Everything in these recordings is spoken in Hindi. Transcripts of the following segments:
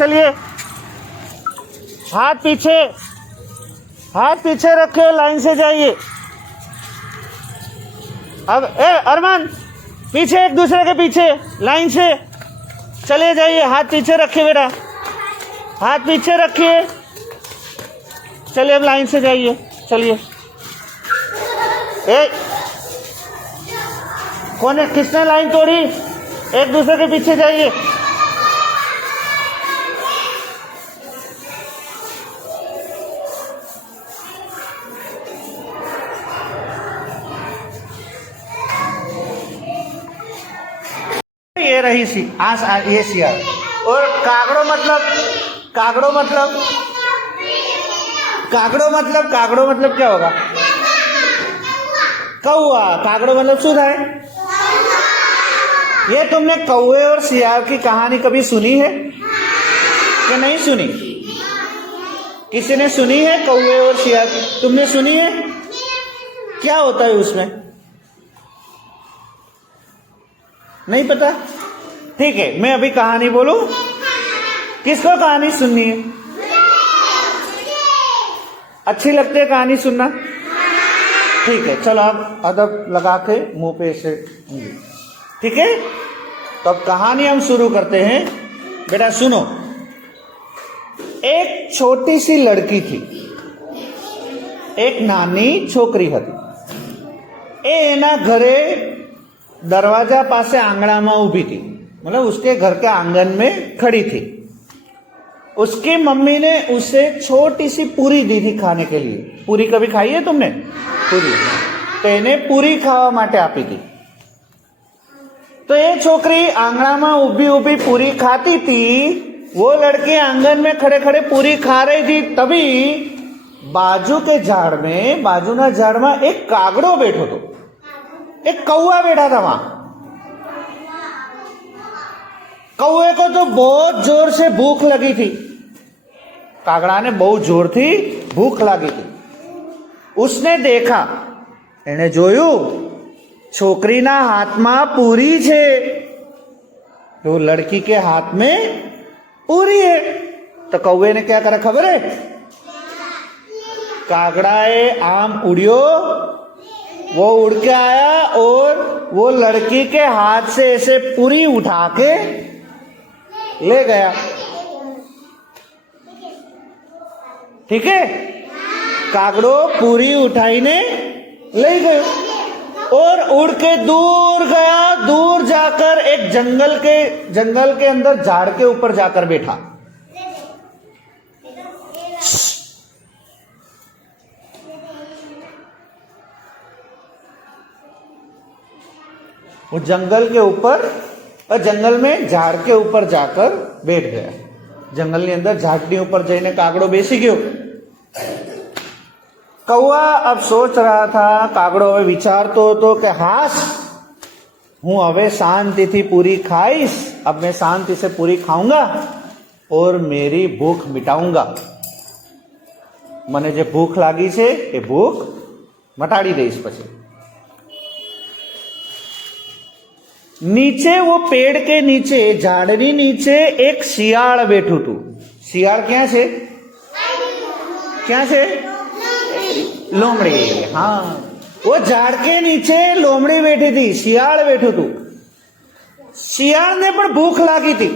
चलिए, हाथ पीछे रखे, लाइन से जाइए। अब अरमान पीछे, एक दूसरे के पीछे लाइन से चले जाइए। हाथ पीछे रखिए बेटा, हाथ पीछे रखिए। चलिए अब लाइन से जाइए, चलिए। किसने लाइन तोड़ी? एक दूसरे के पीछे जाइए। ये रही सी आस, ये सियार। और कागड़ो मतलब क्या होगा? कौआ। कागड़ो मतलब શું થાય? ये तुमने कौए और सियार की कहानी कभी सुनी है कि नहीं सुनी? किसी ने सुनी है कौए और सियार की? तुमने सुनी है? क्या होता है उसमें? नहीं पता? ठीक है, मैं अभी कहानी बोलूं। किसको कहानी सुननी है? अच्छी लगती है कहानी सुनना? ठीक है, चलो आप अदब लगा के मुंह पे से, ठीक है। तो अब कहानी हम शुरू करते हैं। बेटा सुनो, एक छोटी सी लड़की थी, एक नानी छोकरी હતી। એ એના ઘરે दरवाजा पासे आंगणा में उभी थी, मतलब उसके घर के आंगन में खड़ी थी। उसकी मम्मी ने उसे छोटी सी पूरी दी थी खाने के लिए। पूरी कभी खाई है तुमने? पूरी। तो इन्हें पूरी खावा माटे आपी थी। तो ये छोकरी आंगणा में उभी उभी पूरी खाती थी। वो लड़की आंगन में खड़े खड़े पूरी खा रही थी। तभी बाजूना झाड़ में एक कागड़ो बैठो तो, एक कौआ बैठा था वहां। कौए को तो बहुत जोर से भूख लगी थी। कागड़ा ने बहुत जोर थी भूख लगी थी। उसने देखा, एने जोयू छोकरी ना हाथ में पूरी छे। तो लड़की के हाथ में पूरी है। तो कौए ने क्या करा खबर है? कागड़ाए आम उड़ियो, वो उड़ के आया और वो लड़की के हाथ से ऐसे पूरी उठा के ले गया। ठीक है, कागड़ो पूरी उठाई ने ले गयो और उड़ के दूर गया। दूर जाकर एक जंगल के अंदर झाड़ के ऊपर जाकर बैठा। वो जंगल में झाड़ के ऊपर जाकर बैठ गया। जंगल ની અંદર ઝાડની ઉપર જઈને કાગડો બેસી ગયો। कौआ अब सोच रहा था, कागड़ो હવે વિચારતો હતો કે હાસ, હું હવે શાંતિથી પૂરી ખાઈશ। अब मैं शांति से पूरी खाऊंगा और मेरी भूख मिटाऊंगा। મને જે ભૂખ લાગી છે એ ભૂખ મટાડી દઈશ। પછી नीचे वो पेड़ के नीचे, झाड़नी नीचे एक शियाल बैठू तू। शियाल क्या छे? लोमड़ी। हाँ, वो झाड़ के नीचे लोमड़ी बैठी थी, शियाल बैठू तू। शियाल ने पण भूख लगी थी।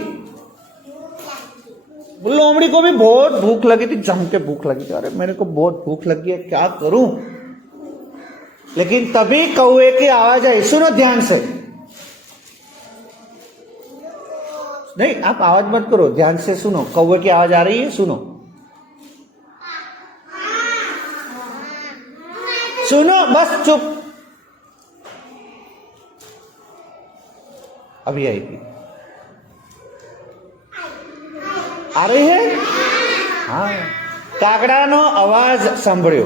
लोमड़ी को भी बहुत भूख लगी थी, जम के भूख लगी थी। अरे मेरे को बहुत भूख लगी है, क्या करूं? लेकिन तभी कौए की आवाज आई। सुनो ध्यान से। नहीं, आप आवाज मत करो, ध्यान से सुनो। कौवे की आवाज आ रही है, सुनो सुनो, बस चुप। अभी आएगी। आ रही है? हाँ। कागड़ा नो आवाज सांभळ्यो।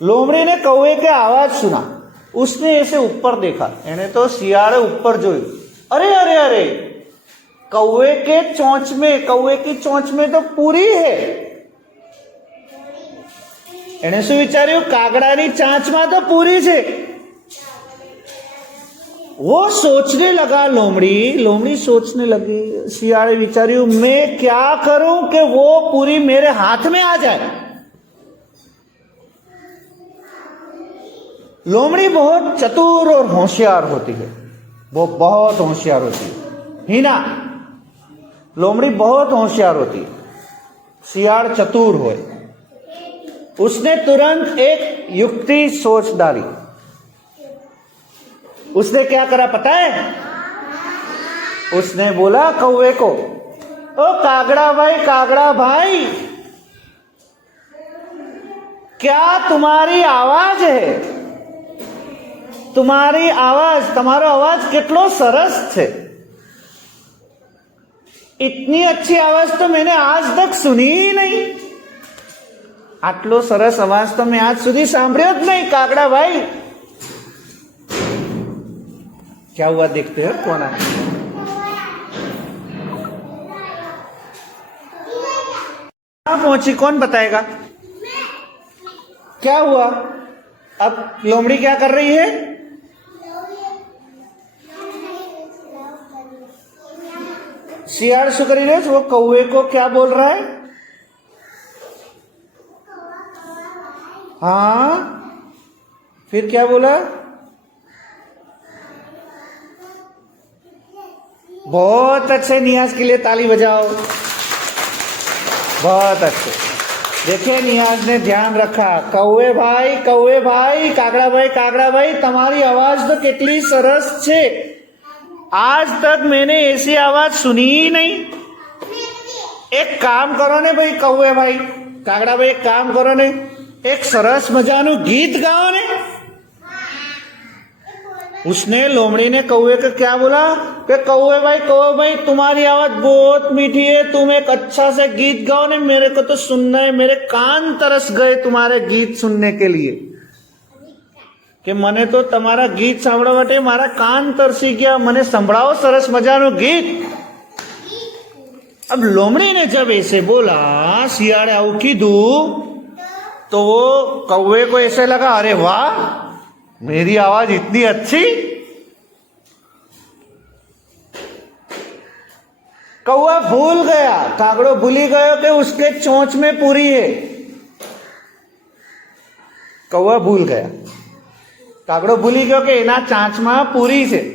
लोमड़ी ने कौवे के आवाज सुना। उसने ऐसे ऊपर देखा। एने तो शियाळे ऊपर जोयु। अरे अरे अरे, कौवे की चोंच में तो पूरी है। एने શું વિચાર્યું? કાગડાની ચાંચમાં તો પૂરી છે। वो सोचने लगा, लोमड़ी सोचने लगी, शियाड़े विचारी मैं क्या करूं कि वो पूरी मेरे हाथ में आ जाए। लोमड़ी बहुत चतुर और होशियार होती है, वो बहुत होशियार होती है। हीना, लोमड़ी बहुत होशियार होती है, शियाड़ चतुर हो। उसने तुरंत एक युक्ति सोच डाली। उसने क्या करा पता है? उसने बोला कौवे को, ओ कागड़ा भाई, क्या तुम्हारी आवाज है? તમારો અવાજ કેટલો સરસ છે। इतनी अच्छी आवाज तो मैंने आज तक सुनी ही नहीं। आटलो सरस अवाज तो मैं आज સુધી સાંભળ્યો જ नहीं कागड़ा भाई। क्या हुआ देखते हो कौन आया? कहां पहुंची कौन बताएगा? क्या हुआ? अब लोमड़ी क्या कर रही है? शियाड़ शू करी रहे, वो कौवे को क्या बोल रहा है? हाँ, फिर क्या बोला? बहुत अच्छे, नियाज के लिए ताली बजाओ। बहुत अच्छे। देखिए नियाज ने ध्यान रखा। कौवे भाई, कागड़ा भाई, तुम्हारी आवाज तो कितनी सरस छे। आज तक मैंने ऐसी आवाज सुनी ही नहीं। एक काम करो ने भाई, कौवे भाई, कागड़ा भाई, एक काम करो ने, एक सरस मजानु गीत गाओ ने। उसने, लोमड़ी ने कौवे को क्या बोला कि कौवे भाई, तुम्हारी आवाज बहुत मीठी है, तुम एक अच्छा से गीत गाओ ने, मेरे को तो सुनना है, मेरे कान तरस गए तुम्हारे गीत सुनने के लिए। कि मने तो तमारा गीत सांभळवा माटे मारा कान तरसी गया, मने संभळाओ सरस मजानो गीत। अब लोमड़ी ने जब ऐसे बोला, शियाड़े आવું कीधुं, तो वो कौवे को ऐसे लगा, अरे वाह, मेरी आवाज इतनी अच्छी। कौवा भूल गया, कागड़ो भूली गयो कि उसके चोंच में पूरी है। कौवा भूल गया, कागड़ो भूली गयो कि एना चांच में पूरी है।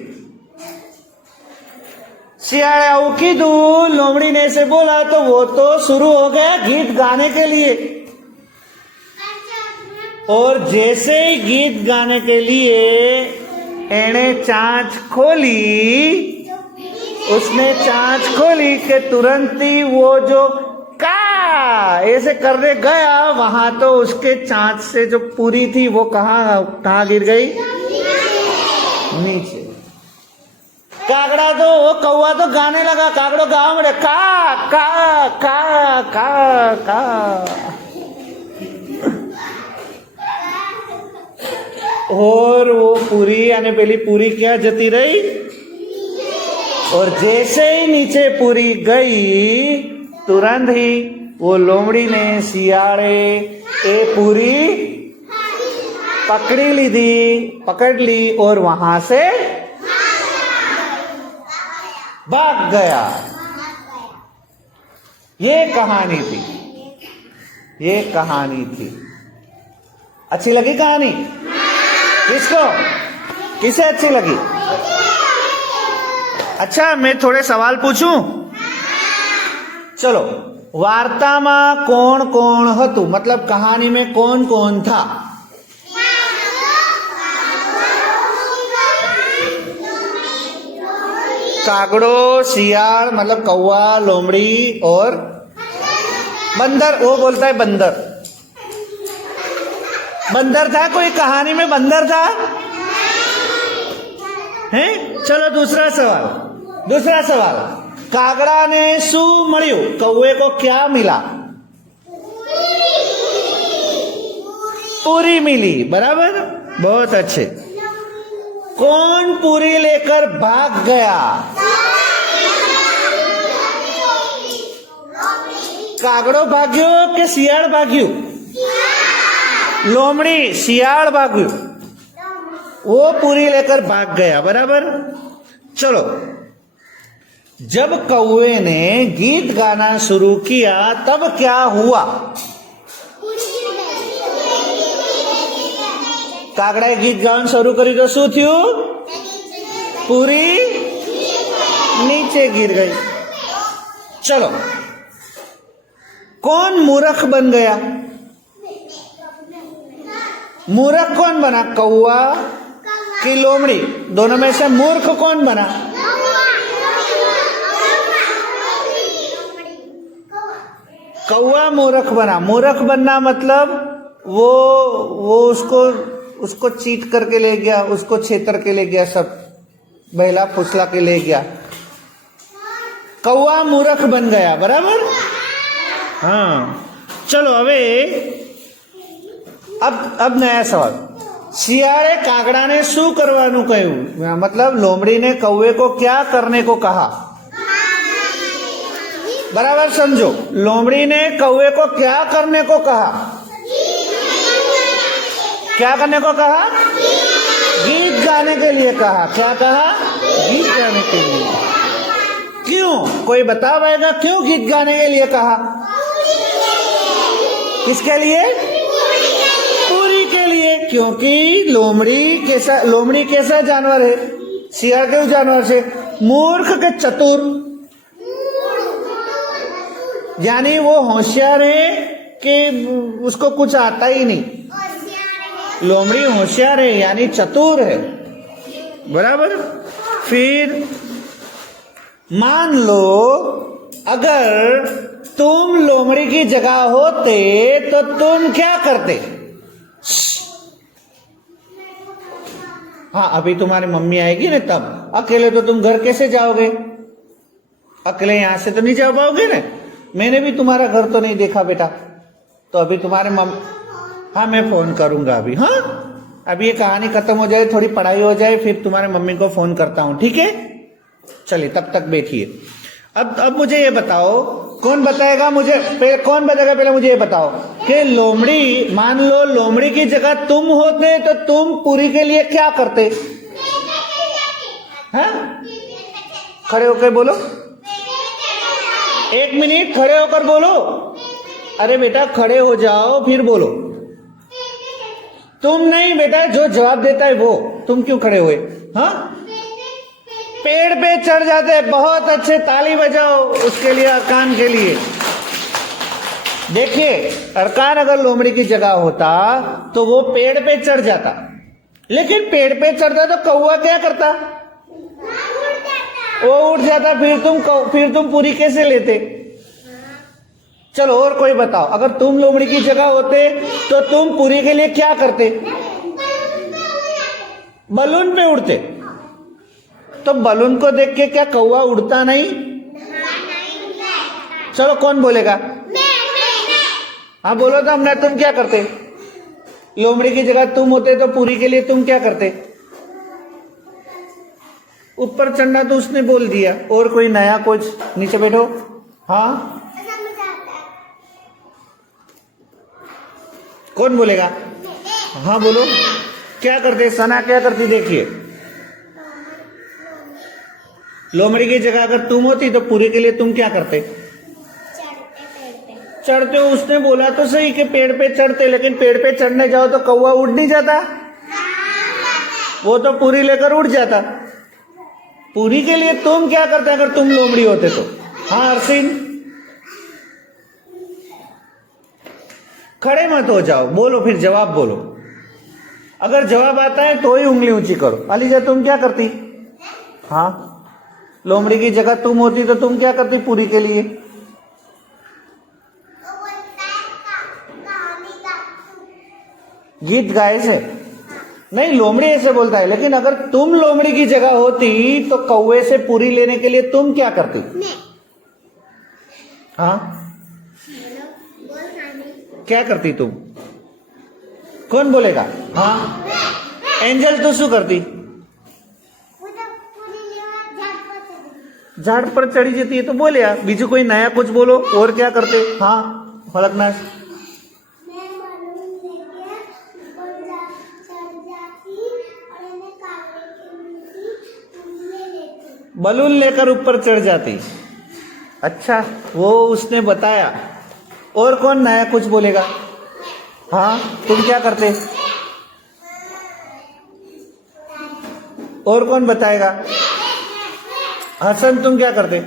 शियाड़े आવું कीधुं, लोमड़ी ने से बोला, तो वो तो शुरू हो गया गीत गाने के लिए। और जैसे ही गीत गाने के लिए एने चांच खोली, उसने चांच खोली कि तुरंत ही वो जो का ऐसे करने गया, वहां तो उसके चांच से जो पूरी थी वो कहाँ गिर गई? नीचे। कागड़ा तो, वो कौवा तो गाने लगा, कागड़ो गाँव में का का का का का। और वो पूरी यानी पहली पूरी क्या जती रही, और जैसे ही नीचे पूरी गई, तुरंत ही वो लोमड़ी ने शियाड़े ए पूरी पकड़ ली और वहां से भाग गया। ये कहानी थी। अच्छी लगी कहानी? किसको? किसे अच्छी लगी? अच्छा, मैं थोड़े सवाल पूछूं? चलो, वार्ता में कौन कौन हतु, मतलब कहानी में कौन कौन था? कागड़ो, शियाल मतलब कौवा, लोमड़ी और बंदर। वो बोलता है बंदर। बंदर था कोई कहानी में? बंदर था? हैं? चलो दूसरा सवाल। कागड़ा ने शू मळ्यु, कौवे को क्या मिला? पूरी मिली, बराबर, बहुत अच्छे। कौन पूरी लेकर भाग गया? कागड़ो भाग्यो के शियाल भाग्यु? लोमड़ी, शियाल भाग्यु। वो पूरी लेकर भाग गया, बराबर। चलो, जब कौवे ने गीत गाना शुरू किया तब क्या हुआ? कागड़ाए गीत गावन शुरू करी तो शू थयु? पूरी नीचे गिर गई। चलो, कौन मूर्ख बन गया? मूर्ख कौन बना, कौवा कि लोमड़ी? दोनों में से मूर्ख कौन बना? कौवा मूर्ख बना। मूर्ख बनना मतलब वो उसको चीट करके ले गया, उसको छेतर के ले गया, सब बहला फुसला के ले गया। कौवा मूर्ख बन गया, बराबर। हाँ, चलो अब नया सवाल। शियाळे कागड़ा ने शू करवानु कह્યું? मतलब लोमड़ी ने कौवे को क्या करने को कहा? बराबर समझो, लोमड़ी ने कौवे को क्या करने को कहा? क्या करने को कहा? गीत गाने के लिए कहा। क्या कहा? गीत गाने के लिए। क्यों? कोई बता पाएगा क्यों गीत गाने के लिए कहा? किसके लिए? पूरी के लिए। क्योंकि लोमड़ी कैसा जानवर है? शियार के जानवर से। मूर्ख के चतुर, यानी वो होशियार है कि उसको कुछ आता ही नहीं। लोमड़ी होशियार है यानी चतुर है, बराबर। फिर मान लो अगर तुम लोमड़ी की जगह होते तो तुम क्या करते? हाँ, अभी तुम्हारी मम्मी आएगी ना, तब अकेले तो तुम घर कैसे जाओगे? अकेले यहां से तो नहीं जा पाओगे ना। मैंने भी तुम्हारा घर तो नहीं देखा बेटा, तो अभी तुम्हारे हाँ, मैं फोन करूंगा अभी। हाँ, अभी ये कहानी खत्म हो जाए, थोड़ी पढ़ाई हो जाए, फिर तुम्हारे मम्मी को फोन करता हूं, ठीक है? चलिए, तब तक बैठिए। अब मुझे ये बताओ, कौन बताएगा मुझे? कौन बताएगा? पहले मुझे ये बताओ कि लोमड़ी, मान लो लोमड़ी की जगह तुम होते तो तुम पूरी के लिए क्या करते? हैं? खड़े होकर बोलो, 1 मिनट खड़े होकर बोलो। अरे बेटा खड़े हो जाओ, फिर बोलो। तुम नहीं बेटा, जो जवाब देता है वो। तुम क्यों खड़े हुए? हाँ, पेड़ पे चढ़ जाते। बहुत अच्छे, ताली बजाओ उसके लिए, अरकान के लिए। देखिए, अरकान अगर लोमड़ी की जगह होता तो वो पेड़ पे चढ़ जाता, लेकिन पेड़ पे चढ़ता तो कौवा क्या करता? वो उड़ जाता। फिर तुम पूरी कैसे लेते? चलो, और कोई बताओ, अगर तुम लोमड़ी की जगह होते तो तुम पूरी के लिए क्या करते? बलून पे उड़ते। तो बलून को देख के क्या कौवा उड़ता नहीं? चलो, कौन बोलेगा? हाँ, बोलो तो। हमने तुम क्या करते? लोमड़ी की जगह तुम होते तो पूरी के लिए तुम क्या करते? ऊपर चढ़ना तो उसने बोल दिया, और कोई नया कुछ? नीचे बैठो। हाँ, कौन बोलेगा? हाँ बोलो, क्या करते? सना क्या करती? देखिए, लोमड़ी की जगह अगर तुम होती तो पूरी के लिए तुम क्या करते? चढ़ते हो। उसने बोला तो सही कि पेड़ पे चढ़ते, लेकिन पेड़ पे चढ़ने जाओ तो कौवा उड़ नहीं जाता? वो तो पूरी लेकर उड़ जाता। पूरी के लिए तुम क्या करते अगर तुम लोमड़ी होते तो? हाँ अरसिन, खड़े मत हो जाओ, बोलो, फिर जवाब बोलो। अगर जवाब आता है तो ही उंगली ऊंची करो। अलीजा, तुम क्या करती? हाँ, लोमड़ी की जगह तुम होती तो तुम क्या करती पूरी के लिए? गीत गाए से नहीं, लोमड़ी ऐसे बोलता है। लेकिन अगर तुम लोमड़ी की जगह होती तो कौवे से पूरी लेने के लिए तुम क्या करती? हाँ, क्या करती तुम? कौन बोलेगा? हाँ, एंजल तू शू करती? झाड़ पर चढ़ी जाती है तो बोले यार। बीजू कोई नया कुछ बोलो, और क्या करते? हाँ फलकनाश। बलून लेकर ऊपर चढ़ जाती। अच्छा, वो उसने बताया। और कौन नया कुछ बोलेगा? हाँ, तुम क्या करते? और कौन बताएगा? हसन, तुम क्या करते?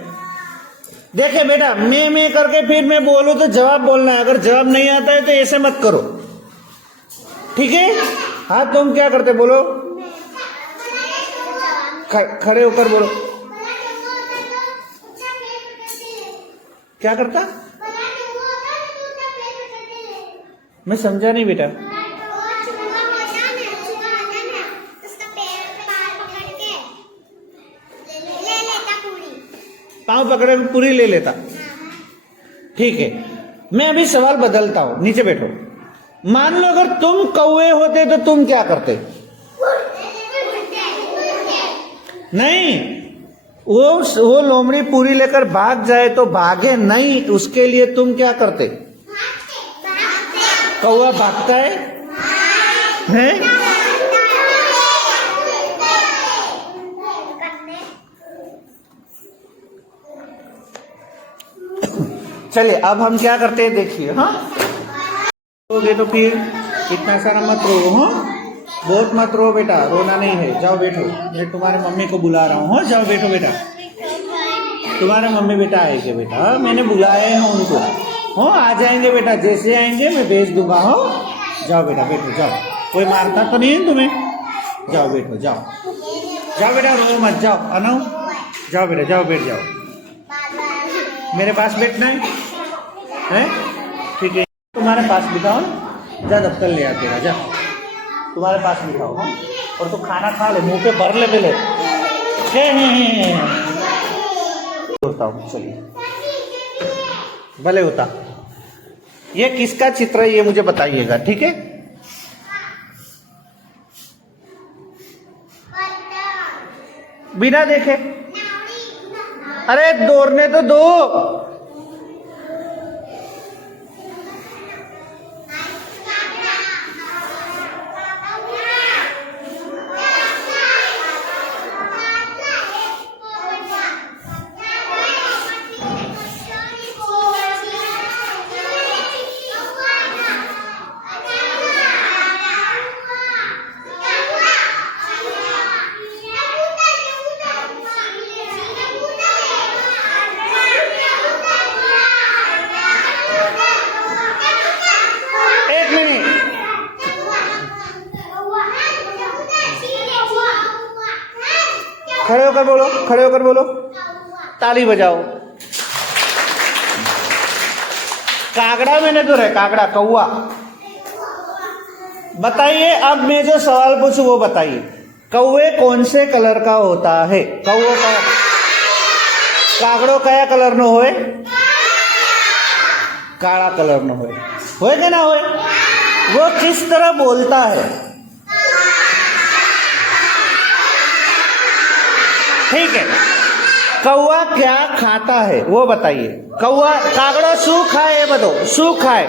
देखे बेटा, मैं करके फिर मैं बोलूं तो जवाब बोलना है। अगर जवाब नहीं आता है तो ऐसे मत करो, ठीक है? हाँ, तुम क्या करते बोलो? खड़े होकर बोलो। क्या करता? मैं समझा नहीं बेटा। पाँव पकड़े पूरी ले लेता। ठीक है, मैं अभी सवाल बदलता हूं, नीचे बैठो। मान लो अगर तुम कौवे होते तो तुम क्या करते? नहीं, वो लोमड़ी पूरी लेकर भाग जाए तो भागे नहीं, उसके लिए तुम क्या करते? कौवा भागता है? चलिए, अब हम क्या करते हैं देखिए। हाँ, तो फिर इतना सारा मत रो। हाँ, बहुत मत रो बेटा, रोना नहीं है। जाओ बैठो, मैं तुम्हारे मम्मी को बुला रहा हूँ। जाओ बैठो बेटा, तुम्हारे मम्मी बेटा आएंगे बेटा, मैंने बुलाए हैं उनको। हो, आ जाएंगे बेटा, जैसे आएंगे मैं भेज दूंगा। हो, जाओ बेटा बैठो, जाओ। कोई मारता तो नहीं है तुम्हें? जाओ बैठो, जाओ जाओ बेटा, रो मत, जाओ। अनु, जाओ बेटा, जाओ बैठ जाओ। मेरे पास बैठना है? ठीक है, तुम्हारे पास बिठाओ। जा दफ्तर ले आ तेरा, जा तुम्हारे पास बिठाओ। हाँ, और तो खाना खा ले, मुंह पे भर ले पहले। होता हूँ, चलिए भले होता। ये किसका चित्र है ये मुझे बताइएगा, ठीक है? बिना देखे। अरे दौड़ने तो दो। खड़े होकर बोलो, खड़े होकर बोलो, ताली बजाओ। कागड़ा मैंने तो रहे, कागड़ा, कौवा। बताइए, अब मैं जो सवाल पूछू वो बताइए। कौवे कौन से कलर का होता है? कौवे का कागड़ो कया कलर नो होए? काला कलर नो होए कि ना होए? वो किस तरह बोलता है? ठीक है, कौवा क्या खाता है वो बताइए। कौवा, कागड़ो शू खाए ये बताओ, शू खाए?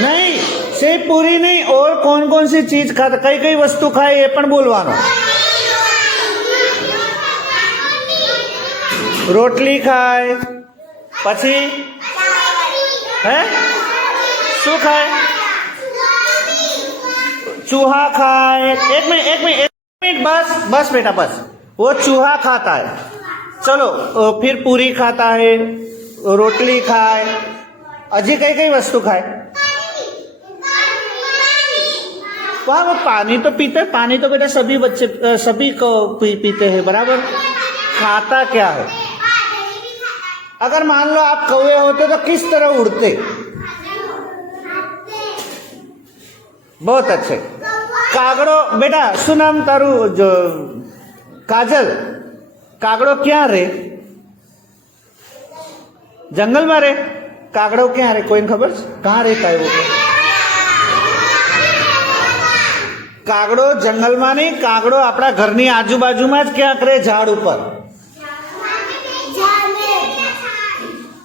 नहीं, सिर्फ पूरी नहीं, और कौन कौन सी चीज खाता? कई कई वस्तु खाए ये पण बोलवानो। रोटली खाए, पछी है शू खाए? चूहा खाए। एक मिनट बस बेटा, बस। वो चूहा खाता है, चलो। फिर पूरी खाता है, रोटली खाए, अजी कई कई वस्तु खाए। वहाँ वो पानी तो पीते, पानी तो बेटा सभी बच्चे सभी को पीते हैं, बराबर। खाता क्या है? अगर मान लो आप कौवे होते तो किस तरह उड़ते? बहुत अच्छे। कागड़ो बेटा, सुनाम तारू जो काजल, कागड़ो क्या रे? जंगल में रे। कागड़ो क्या रे? कोई खबर कहाँ रहता है वो? कागड़ो जंगल में नहीं, कागड़ो अपना घरनी आजूबाजू में ज क्या करे? झाड़ ऊपर।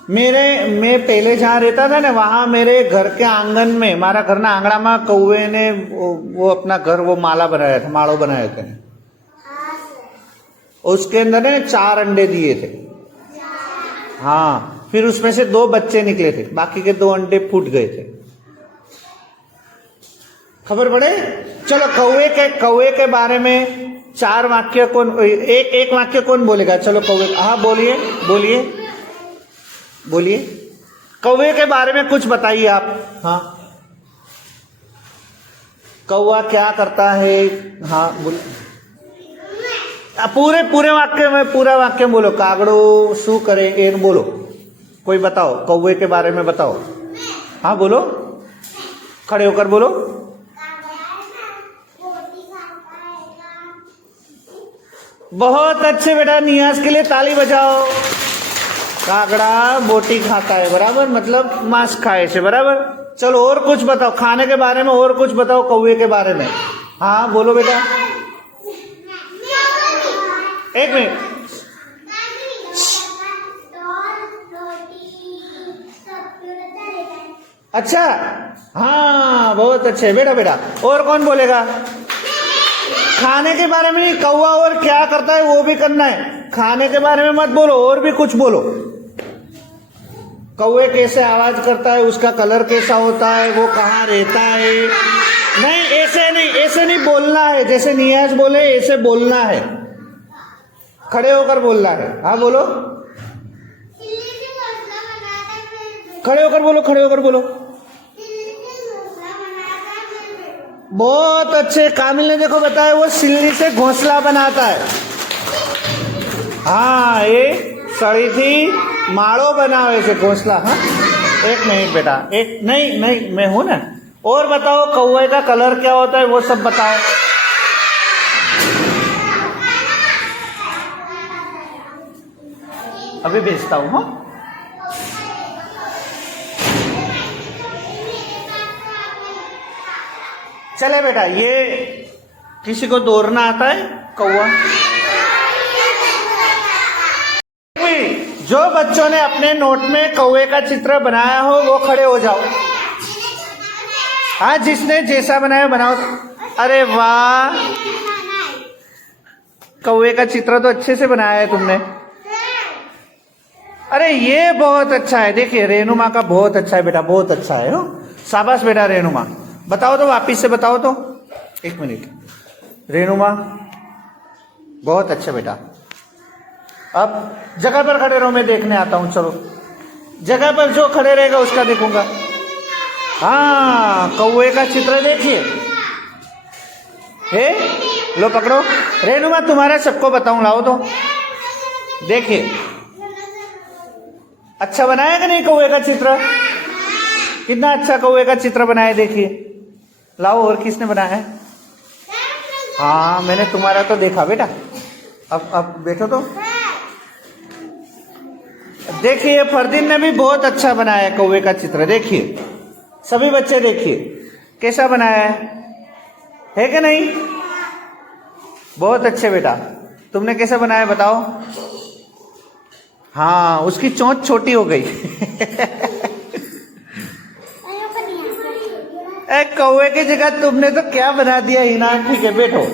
मैं पहले जहाँ रहता था ना, वहां मेरे घर के आंगन में, मारा घर ना आंगणा में कौवे ने वो अपना घर वो माला बनाया था, माड़ो बनाया था। उसके अंदर ने 4 अंडे दिए थे। हाँ, फिर उसमें से 2 बच्चे निकले थे, बाकी के 2 अंडे फूट गए थे। खबर पड़े? चलो, कौवे के बारे में 4 वाक्य कौन, एक वाक्य कौन बोलेगा? चलो कौवे, हाँ बोलिए बोलिए बोलिए, कौवे के बारे में कुछ बताइए आप। हाँ, कौवा क्या करता है? हाँ बोल, पूरे वाक्य में, पूरा वाक्य बोलो। कागड़ो शू करे एन बोलो, कोई बताओ, कौवे के बारे में बताओ। हाँ बोलो, खड़े होकर बोलो। बहुत अच्छे बेटा, नियाज के लिए ताली बजाओ। कागड़ा बोटी खाता है, बराबर, मतलब मांस खाए से, बराबर। चलो और कुछ बताओ, खाने के बारे में और कुछ बताओ कौवे के बारे में। हाँ बोलो बेटा, एक मिनट। अच्छा, हाँ बहुत अच्छे बेटा। बेटा और कौन बोलेगा? खाने के बारे में नहीं, कौवा और क्या करता है वो भी करना है। खाने के बारे में मत बोलो, और भी कुछ बोलो। कौवे कैसे आवाज करता है, उसका कलर कैसा होता है, वो कहाँ रहता है। नहीं, ऐसे नहीं बोलना है, जैसे नियाज बोले ऐसे बोलना है, खड़े होकर बोलना है। हाँ बोलो, खड़े होकर बोलो, खड़े होकर बोलो। बहुत अच्छे, कामिल ने देखो बताया, वो सिल्ली से घोंसला बनाता है। हाँ, ये सड़ी थी, माड़ो बनाओ ऐसे घोंसला। हाँ, एक मिनट बेटा, एक नहीं, मैं हूं ना। और बताओ, कौवे का कलर क्या होता है, वो सब बताओ। अभी भेजता हूं। हाँ, चले बेटा, ये किसी को दौड़ना आता है? कौवा। जो बच्चों ने अपने नोट में कौवे का चित्र बनाया हो वो खड़े हो जाओ। हाँ, जिसने जैसा बनाया बनाओ। अरे वाह, कौवे का चित्र तो अच्छे से बनाया है तुमने। अरे ये बहुत अच्छा है, देखिए रेणुमा का बहुत अच्छा है बेटा, बहुत अच्छा है। शाबाश बेटा रेणुमा। बताओ तो, वापिस से बताओ तो, एक मिनट। रेणुमा बहुत अच्छा बेटा। अब जगह पर खड़े रहो, मैं देखने आता हूं। चलो, जगह पर जो खड़े रहेगा उसका देखूंगा। हाँ, कौवे का चित्र देखिए। हे लो पकड़ो। रेणुमा तुम्हारा सबको बताऊं, लाओ तो देखिए। अच्छा बनाया कि नहीं कौवे का चित्र? कितना अच्छा कौवे का चित्र बनाया, देखिए। लाओ, और किसने बनाया है? हाँ, मैंने तुम्हारा तो देखा बेटा। अब बैठो तो देखिए, फरदीन ने भी बहुत अच्छा बनाया है कौवे का चित्र। देखिए सभी बच्चे, देखिए कैसा बनाया है कि नहीं? बहुत अच्छे बेटा। तुमने कैसा बनाया बताओ? हाँ, उसकी चोंच छोटी हो गई। कौवे की जगह तुमने तो क्या बना दिया हिना। ठीक है, बैठो।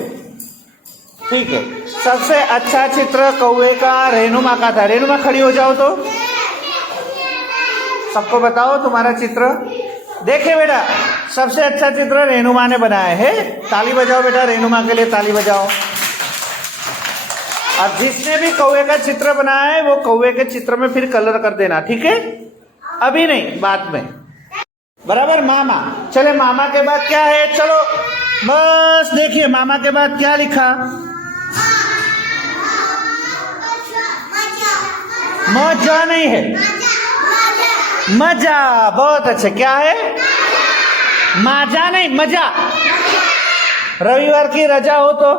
ठीक है, सबसे अच्छा चित्र कौवे का रेणुमा का था। रेणुमा खड़ी हो जाओ तो सबको बताओ तुम्हारा चित्र। देखिए बेटा, सबसे अच्छा चित्र रेणुमा ने बनाया है। ताली बजाओ बेटा, रेणुमा के लिए ताली बजाओ। अब जिसने भी कौवे का चित्र बनाया है वो कौवे के चित्र में फिर कलर कर देना, ठीक है? अभी नहीं, बाद में, बराबर। मामा, चले मामा के बाद क्या है? चलो बस देखिए, मामा के बाद क्या लिखा? मजा नहीं है, मजा। बहुत अच्छे, क्या है? मजा नहीं, मजा। रविवार की रजा हो तो,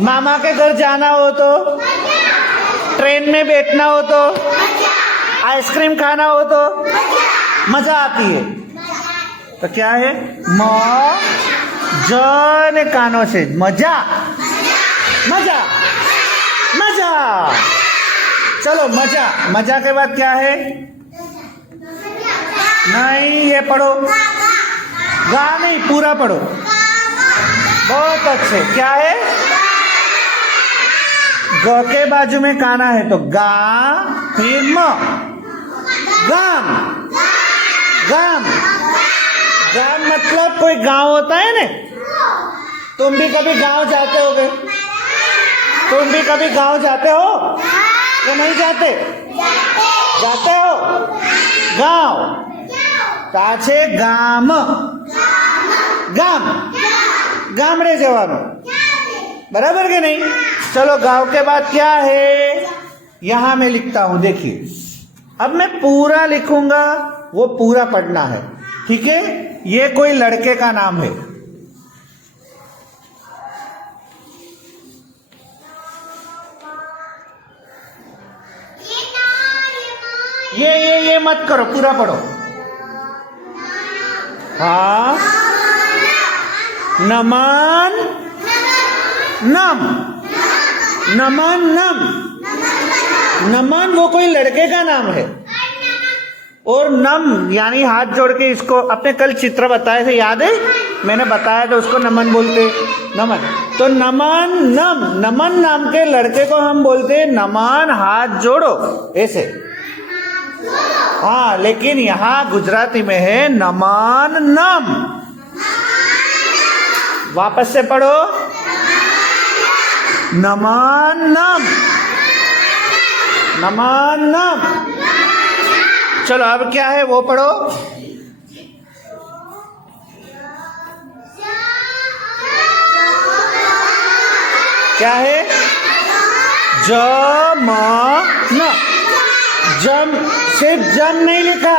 मामा के घर जाना हो तो, ट्रेन में बैठना हो तो, आइसक्रीम खाना हो तो मजा आती है। तो क्या है? मजा, कानों से मजा, मजा, मजा। चलो मजा, मजा के बाद क्या है? नहीं, ये पढ़ो, गा नहीं, पूरा पढ़ो। बहुत अच्छे, क्या है? ग के बाजू में काना है तो गा, फिर म, गाम। गाम, गाम मतलब कोई गांव होता है ना। तुम भी कभी गांव जाते होगे, तुम भी कभी गांव जाते हो या नहीं जाते? जाते हो गांव, ताछे गाम, गाम, गामड़े जवानो, बराबर के नहीं? चलो गांव के बाद क्या है, यहां मैं लिखता हूं, देखिए अब मैं पूरा लिखूंगा, वो पूरा पढ़ना है, ठीक है? ये कोई लड़के का नाम है, ये मत करो, पूरा पढ़ो। हाँ, नमन नम, नमन नम, नमन वो कोई लड़के का नाम है। और नम यानी हाथ जोड़ के इसको, अपने कल चित्र बताए थे, याद है? मैंने बताया तो उसको नमन बोलते, नमन। तो नमन नम, नमन नाम के लड़के को हम बोलते नमन हाथ जोड़ो, ऐसे। हाँ, लेकिन यहाँ गुजराती में है नमन नम। वापस से पढ़ो, नमन नम, नमन नम। चलो अब क्या है वो पढ़ो। क्या है? जम न, जम, सिर्फ जम नहीं लिखा,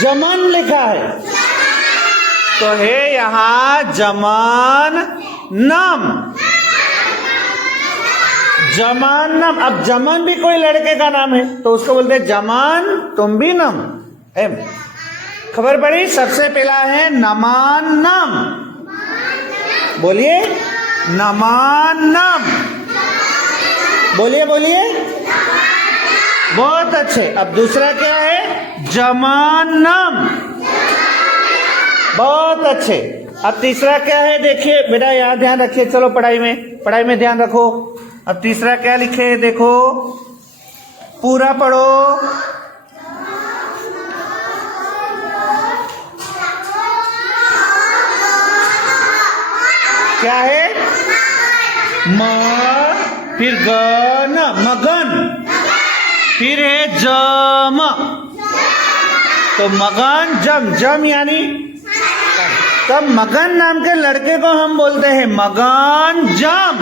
जमन लिखा है, तो है यहां जमन नम, जमन नम। अब जमन भी कोई लड़के का नाम है तो उसको बोलते हैं जमन तुम भी नम। एम खबर पड़ी? सबसे पहला है नमन नम, बोलिए नमन नम, बोलिए बोलिए, बहुत अच्छे। अब दूसरा क्या है? जमानम, बहुत अच्छे। अब तीसरा क्या है? देखिए बेटा, यहाँ ध्यान रखिए, चलो पढ़ाई में ध्यान रखो। अब तीसरा क्या लिखे है देखो, पूरा पढ़ो। क्या है? म, फिर गन, मगन, फिर है जम, तो मगन जम, जम यानी तब मगन नाम के लड़के को हम बोलते हैं मगन जम।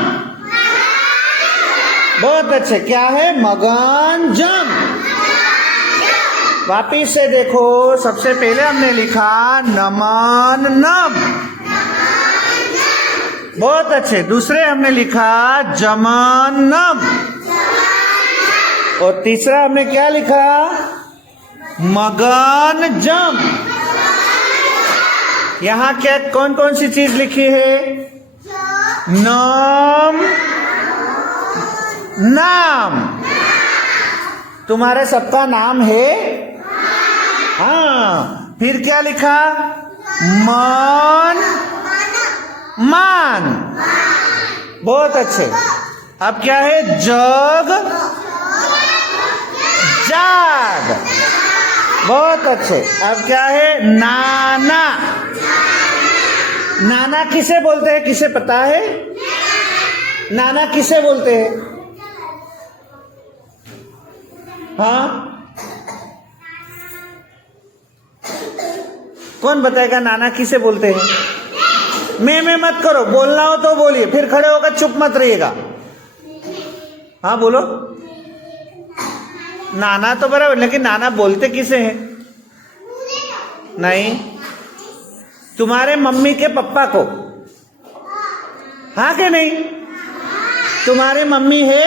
बहुत अच्छे। क्या है? मगन जम। वापिस से देखो, सबसे पहले हमने लिखा नमन नम, बहुत अच्छे। दूसरे हमने लिखा जमन नम, और तीसरा हमने क्या लिखा? मगन जम। यहाँ क्या कौन कौन सी चीज लिखी है? नाम, नाम, तुम्हारे सबका नाम है। हाँ, फिर क्या लिखा? मन, मान, बहुत अच्छे। अब क्या है? जग, जाग, बहुत अच्छे। अब क्या है? नाना, नाना किसे बोलते हैं? किसे पता है? नाना किसे बोलते हैं? हाँ, कौन बताएगा नाना किसे बोलते हैं? मैं मत करो, बोलना हो तो बोलिए, फिर खड़े होकर चुप मत रहिएगा। हाँ बोलो। नाना तो बराबर, लेकिन नाना बोलते किसे हैं? नहीं, तुम्हारे मम्मी के पप्पा को। हाँ कि नहीं? तुम्हारी मम्मी है,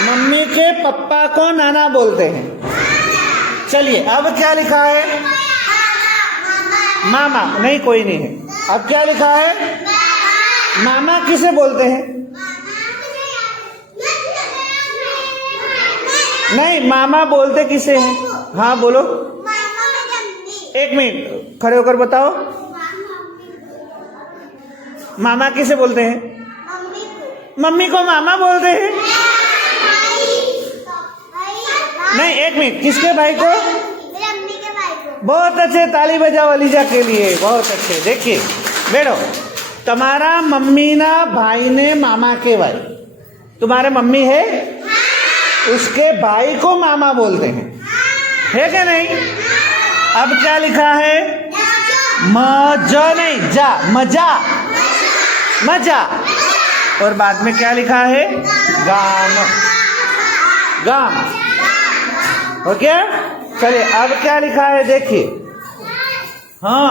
मम्मी के पप्पा को नाना बोलते हैं। चलिए अब क्या लिखा है? मामा, नहीं कोई नहीं है। अब क्या लिखा है? मामा किसे बोलते हैं? नहीं, मामा बोलते किसे हैं? हाँ बोलो, एक मिनट खड़े होकर बताओ, मामा किसे बोलते हैं? मम्मी को मामा बोलते हैं। नहीं, एक मिनट, किसके भाई को? मेरे अम्मी के भाई को। बहुत अच्छे, ताली बजाओ अलीजा के लिए, बहुत अच्छे। देखिए बैठो, तुम्हारा मम्मी ना भाई ने मामा के भाई, तुम्हारे मम्मी है, उसके भाई को मामा बोलते हैं, है क्या नहीं? अब क्या लिखा है? मजा नहीं, जा, मजा, मजा। और बाद में क्या लिखा है? गाम, गाम। ओके, चलिए अब क्या लिखा है देखिए। हाँ,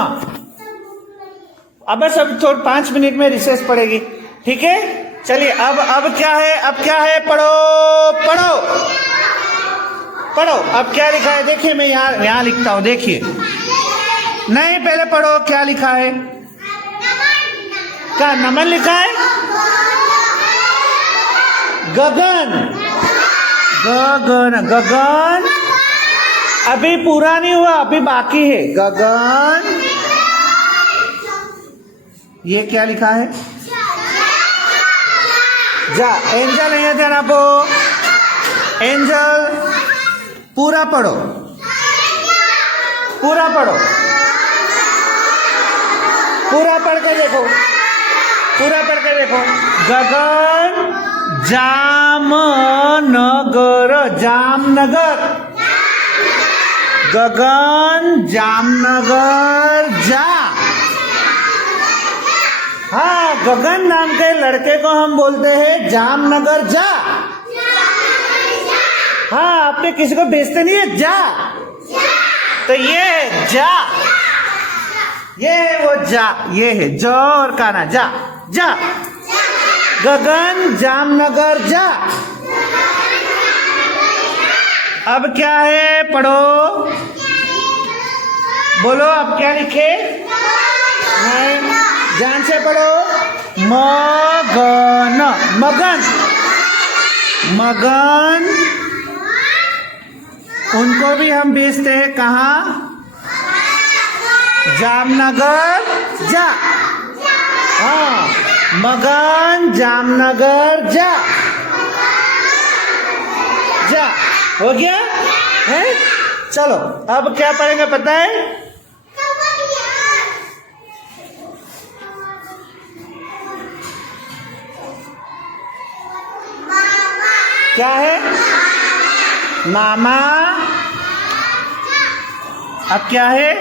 अब सब थोड़ा 5 मिनट में रिसेस पड़ेगी, ठीक है? चलिए अब क्या है? अब क्या है? पढ़ो पढ़ो पढ़ो। अब क्या लिखा है देखिए, मैं यहाँ लिखता हूँ, देखिए। नहीं, पहले पढ़ो क्या लिखा है। क्या नमन लिखा है? गगन, गगन, गगन अभी पूरा नहीं हुआ, अभी बाकी है। गगन, ये क्या लिखा है? जा। एंजल नहीं है ध्यान आपको, एंजल। पूरा पढ़ो, पूरा पढ़ो, पूरा पढ़ के देखो, पूरा पढ़ के देखो। गगन जामनगर, जामनगर, गगन जामनगर जा। हाँ, गगन नाम के लड़के को हम बोलते हैं जामनगर जा। हाँ, आपने किसी को भेजते नहीं है, जा। तो ये है जा, ये है वो जा, ये है जो और काना, जा, जा। गगन जामनगर जा। अब क्या है? पढ़ो, बोलो अब क्या लिखे? नहीं, ध्यान से पढ़ो। मगन, मगन, मगन। उनको भी हम भेजते हैं कहाँ? जामनगर जा। हाँ, मगन जामनगर जा, जा। हो गया है? चलो अब क्या पढ़ेंगे पता है? क्या है? मामा। अब क्या है?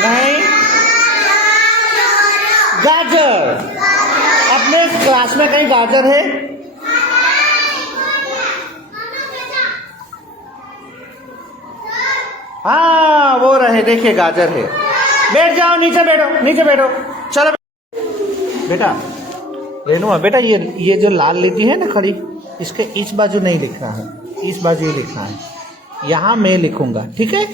नहीं, गाजर। अपने क्लास में कहीं गाजर है? हाँ, वो रहे, देखिए गाजर है। बैठ जाओ, नीचे बैठो, नीचे बैठो। चलो बेटा, रेनुआ बेटा, ये जो लाल लिपि है ना खड़ी, इसके इस बाजू नहीं लिखना है, इस बाजू ही लिखना है। यहाँ मैं लिखूंगा, ठीक है?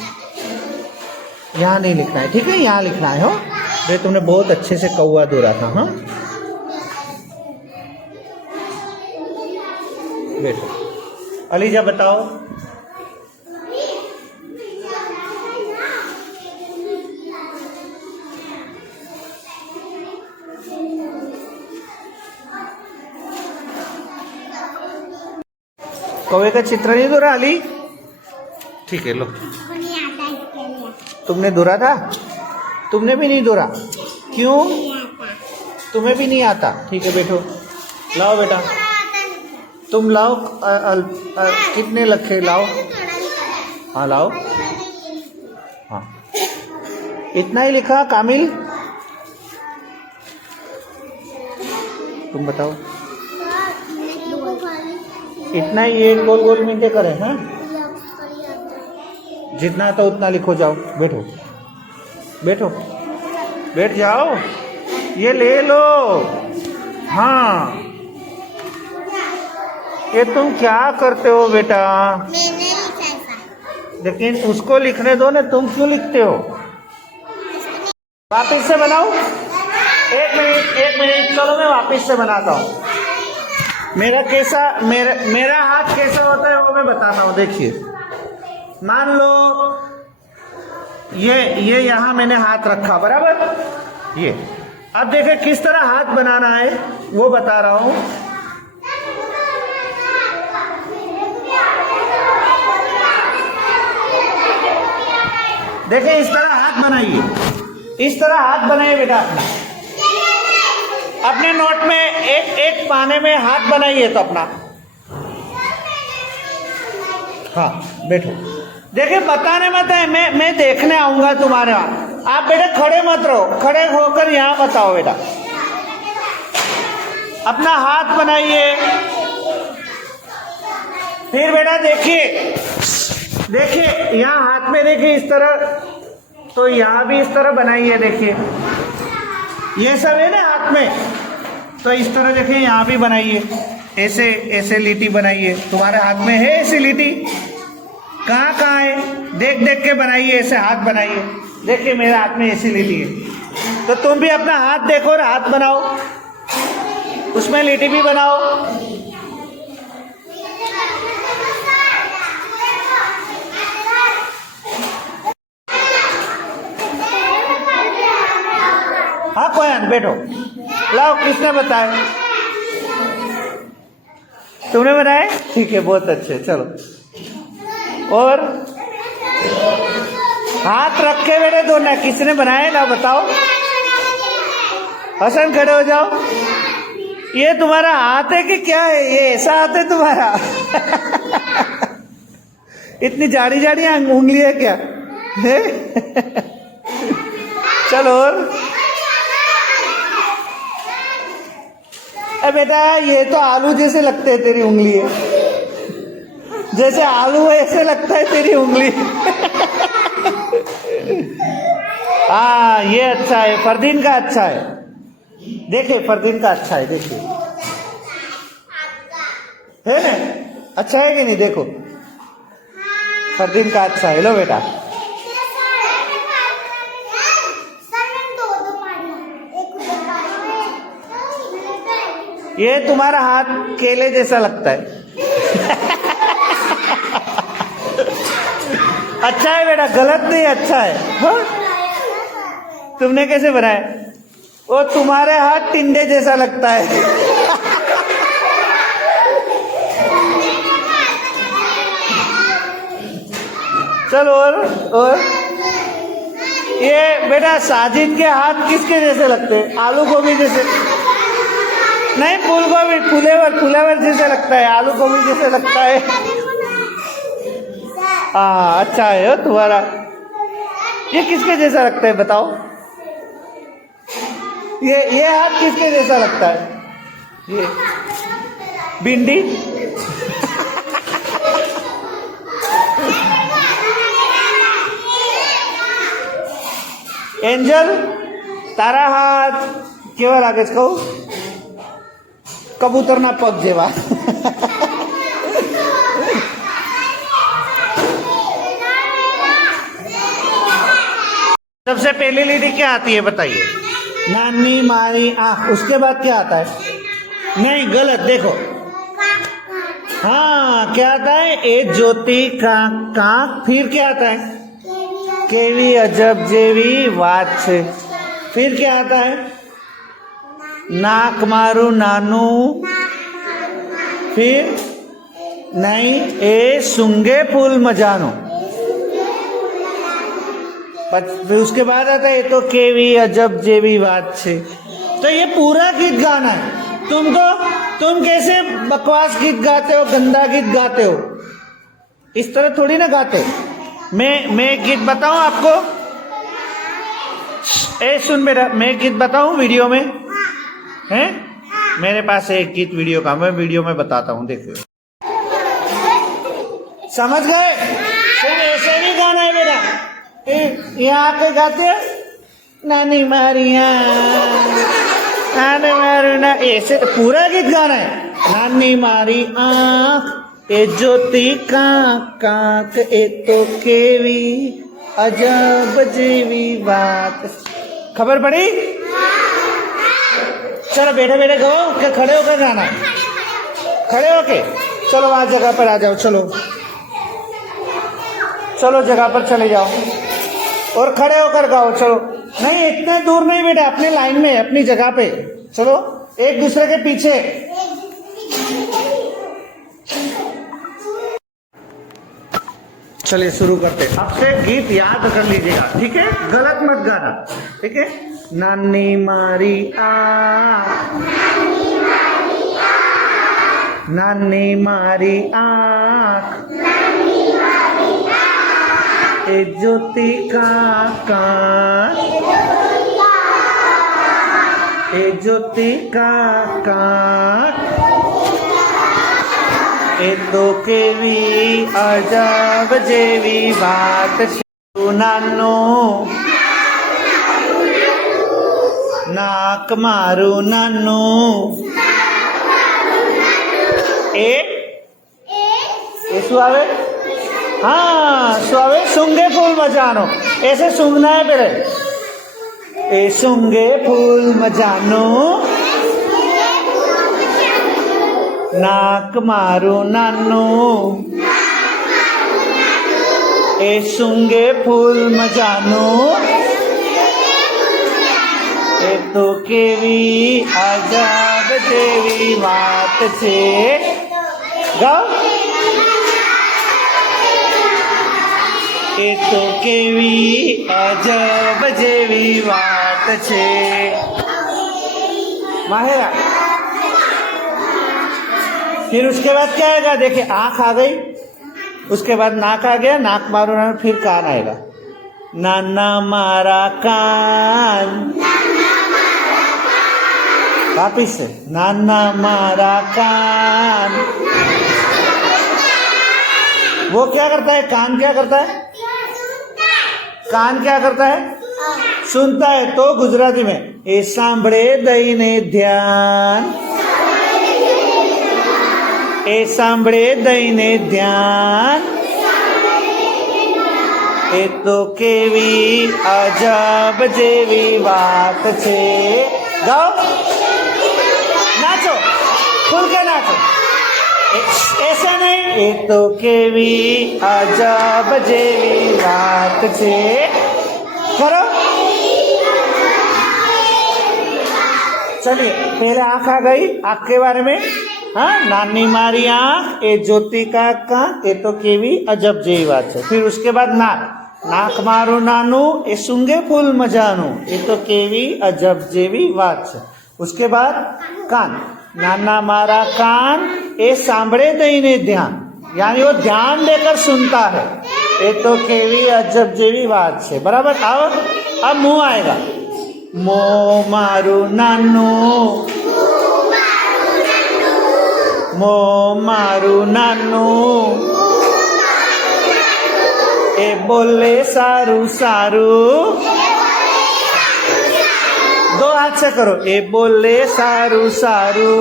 यहाँ नहीं लिखना है, ठीक है? यहाँ लिखना है। हो भाई, तुमने बहुत अच्छे से कौवा दौड़ा था। हाँ, बैठो। अलीजा बताओ। कौवे का चित्र नहीं दौरा अली? ठीक है, लो। तुमने दौरा था? तुमने भी नहीं दौरा? क्यों? तुम्हें भी नहीं आता? ठीक है, बैठो। लाओ बेटा, तुम लाओ। कितने लखे लाओ? हाँ लाओ। हाँ, इतना ही लिखा कामिल? तुम बताओ। इतना ही, ये गोल गोल मीठे करे हैं? जितना तो उतना लिखो, जाओ बैठो, बैठो, बैठ जाओ। ये ले लो। हाँ, ये तुम क्या करते हो बेटा? मैंने लिखा ऐसा। लेकिन उसको लिखने दो ना, तुम क्यों लिखते हो? वापिस से बनाओ। एक मिनट, एक मिनट, चलो मैं वापिस से बनाता हूँ। मेरा हाथ कैसा होता है वो मैं बताता हूँ। देखिए, मान लो ये यहाँ मैंने हाथ रखा, बराबर? ये अब देखिए किस तरह हाथ बनाना है वो बता रहा हूँ। देखिए इस तरह हाथ बनाइए, इस तरह हाथ बनाइए बेटा अपना। अपने नोट में एक एक पाने में हाथ बनाइए तो अपना। हाँ बैठो। देखिए बताने मत है, मैं देखने आऊंगा तुम्हारे वहां। आप बेटा खड़े मत रहो, खड़े होकर यहाँ बताओ बेटा। अपना हाथ बनाइए। फिर बेटा देखिए, देखिए यहाँ हाथ में देखिए इस तरह, तो यहाँ भी इस तरह बनाइए। देखिए ये सब है ना हाथ में, तो इस तरह देखिए यहाँ भी बनाइए। ऐसे ऐसे लीटी बनाइए। तुम्हारे हाथ में है ऐसी लीटी? कहाँ कहाँ है? देख देख के बनाइए, ऐसे हाथ बनाइए। देखिए मेरे हाथ में ऐसी लीटी है, तो तुम भी अपना हाथ देखो और हाथ बनाओ, उसमें लीटी भी बनाओ। हाँ कोयन बैठो। लाओ, किसने बताया? तुमने बनाए? ठीक है, बहुत अच्छे। चलो, और हाथ रख के बैठे दोनों। किसने बनाए ना बताओ? हसन खड़े हो जाओ। ये तुम्हारा हाथ है कि क्या है? ये ऐसा हाथ है तुम्हारा? इतनी जाड़ी जाड़ी उंगली है क्या है? चलो, और बेटा ये तो आलू जैसे लगते है तेरी उंगली है, जैसे आलू है ऐसे लगता है तेरी उंगली। हाँ ये अच्छा है, फरदीन का अच्छा है। देखिए फरदीन का अच्छा है, देखिए है ना? अच्छा है कि नहीं? देखो फरदीन का अच्छा है। लो बेटा, ये तुम्हारा हाथ केले जैसा लगता है। अच्छा है बेटा, गलत नहीं, अच्छा है। हाँ? तुमने कैसे बनाया? वो तुम्हारे हाथ टिंडे जैसा लगता है। चलो, और ये बेटा साजिद के हाथ किसके जैसे लगते हैं? आलू गोभी जैसे नहीं, फूल गोभी, फुलेवर जैसे लगता है, आलू गोभी जैसे लगता है। हाँ अच्छा है हो तुम्हारा। ये किसके जैसा लगता है बताओ? ये हाथ किसके जैसा लगता है? ये भिंडी। एंजल, तारा हाथ केवा लागे છે કહું? कबूतर ना पग जेवा। सबसे पहली लीटी क्या आती है बताइए? नानी मारी आंख। उसके बाद क्या आता है? नहीं, गलत। देखो, हाँ क्या आता है? ए ज्योति कांक। फिर क्या आता है? केवी अजब जेवी वात छे। फिर क्या आता है? नाक मारू नानू। फिर नहीं, ए सूंगे फूल मजानो। फिर उसके बाद आता है, ये तो केवी अजब जेवी बात छे। तो ये पूरा गीत गाना है। तुम कैसे बकवास गीत गाते हो, गंदा गीत गाते हो? इस तरह थोड़ी ना गाते हो। मैं एक गीत बताऊं आपको? ए सुन बेटा, मैं एक गीत बताऊं वीडियो में है? मेरे पास एक गीत वीडियो का, मैं वीडियो में बताता हूँ, देखो। समझ गए? सिर्फ ऐसे नहीं गाना है बेटा। यहाँ आके गाते नानी मारिया, नानी मारू ना, ऐसे पूरा गीत गाना है। नानी मारी आँख, ए ज्योति कांक, ए तो केवी अजब जेवी बात। खबर पड़ी? चलो बैठे बैठे गाओ क्या खड़े होकर गाना? खड़े होके चलो, वहां जगह पर आ जाओ। चलो चलो जगह पर चले जाओ और खड़े होकर गाओ। चलो, नहीं इतने दूर नहीं बेटा, अपने लाइन में, अपनी जगह पे। चलो एक दूसरे के पीछे। चलिए शुरू करते हैं। अब से गीत याद कर लीजिएगा, ठीक है? गलत मत गाना, ठीक है? नानी मारी आँख, नानी मारी आँख, ए ज्योति का कान, ए ज्योति का कान, ए तो केवी अजब जेवी बात છે નાનું નાક મારું નાનું એ શું આવે? हाँ શું આવે? सूंगे फूल मजानो, ऐसे सूंघना है पहले। ए सूंगे फूल मजानो, नाक मारू नानू, ए सूंगे फूल मजानो, ए तो केवी अजब जेवी बात છે। ગાઓ। એ તો કેવી અજબ જેવી વાત છે। माहिरा। फिर उसके बाद क्या आएगा? देखिए आंख आ गई, उसके बाद नाक आ गया, नाक मारो ना, फिर कान आएगा। नाना मारा कान, वापिस से नाना मारा कान। वो क्या करता है? कान क्या करता है? कान क्या करता है? सुनता है। तो गुजराती में ए सांभळे दईने ध्यान, ए सांभळे दईने ध्यान, ए तो केवी अजब जेवी बात છે। गाओ, नाचो, खुल के नाचो, ऐसे नहीं। ए तो केवी अजब जेवी बात છે। करो। चलिए पहले आंख आ गई, आंख के बारे में। हाँ, नानी मारी आंख, ए ज्योति का कान, ए तो केवी अजब जेवी बात છે। फिर उसके बाद नाक, नाक मारू नानू, ए सूंगे फूल मजानू, ए तो केवी अजब जेवी बात છે। उसके बाद कान, नाना मारा कान, ए सांभळे दईने ध्यान, यानी वो ध्यान देकर सुनता है, ए तो केवी अजब जेवी बात છે। बराबर। अब मुंह आएगा। मो मारू नानू, मो मारू नानू, ए बोले सारू सारू, दो हाथ से करो। ए बोले सारू सारू,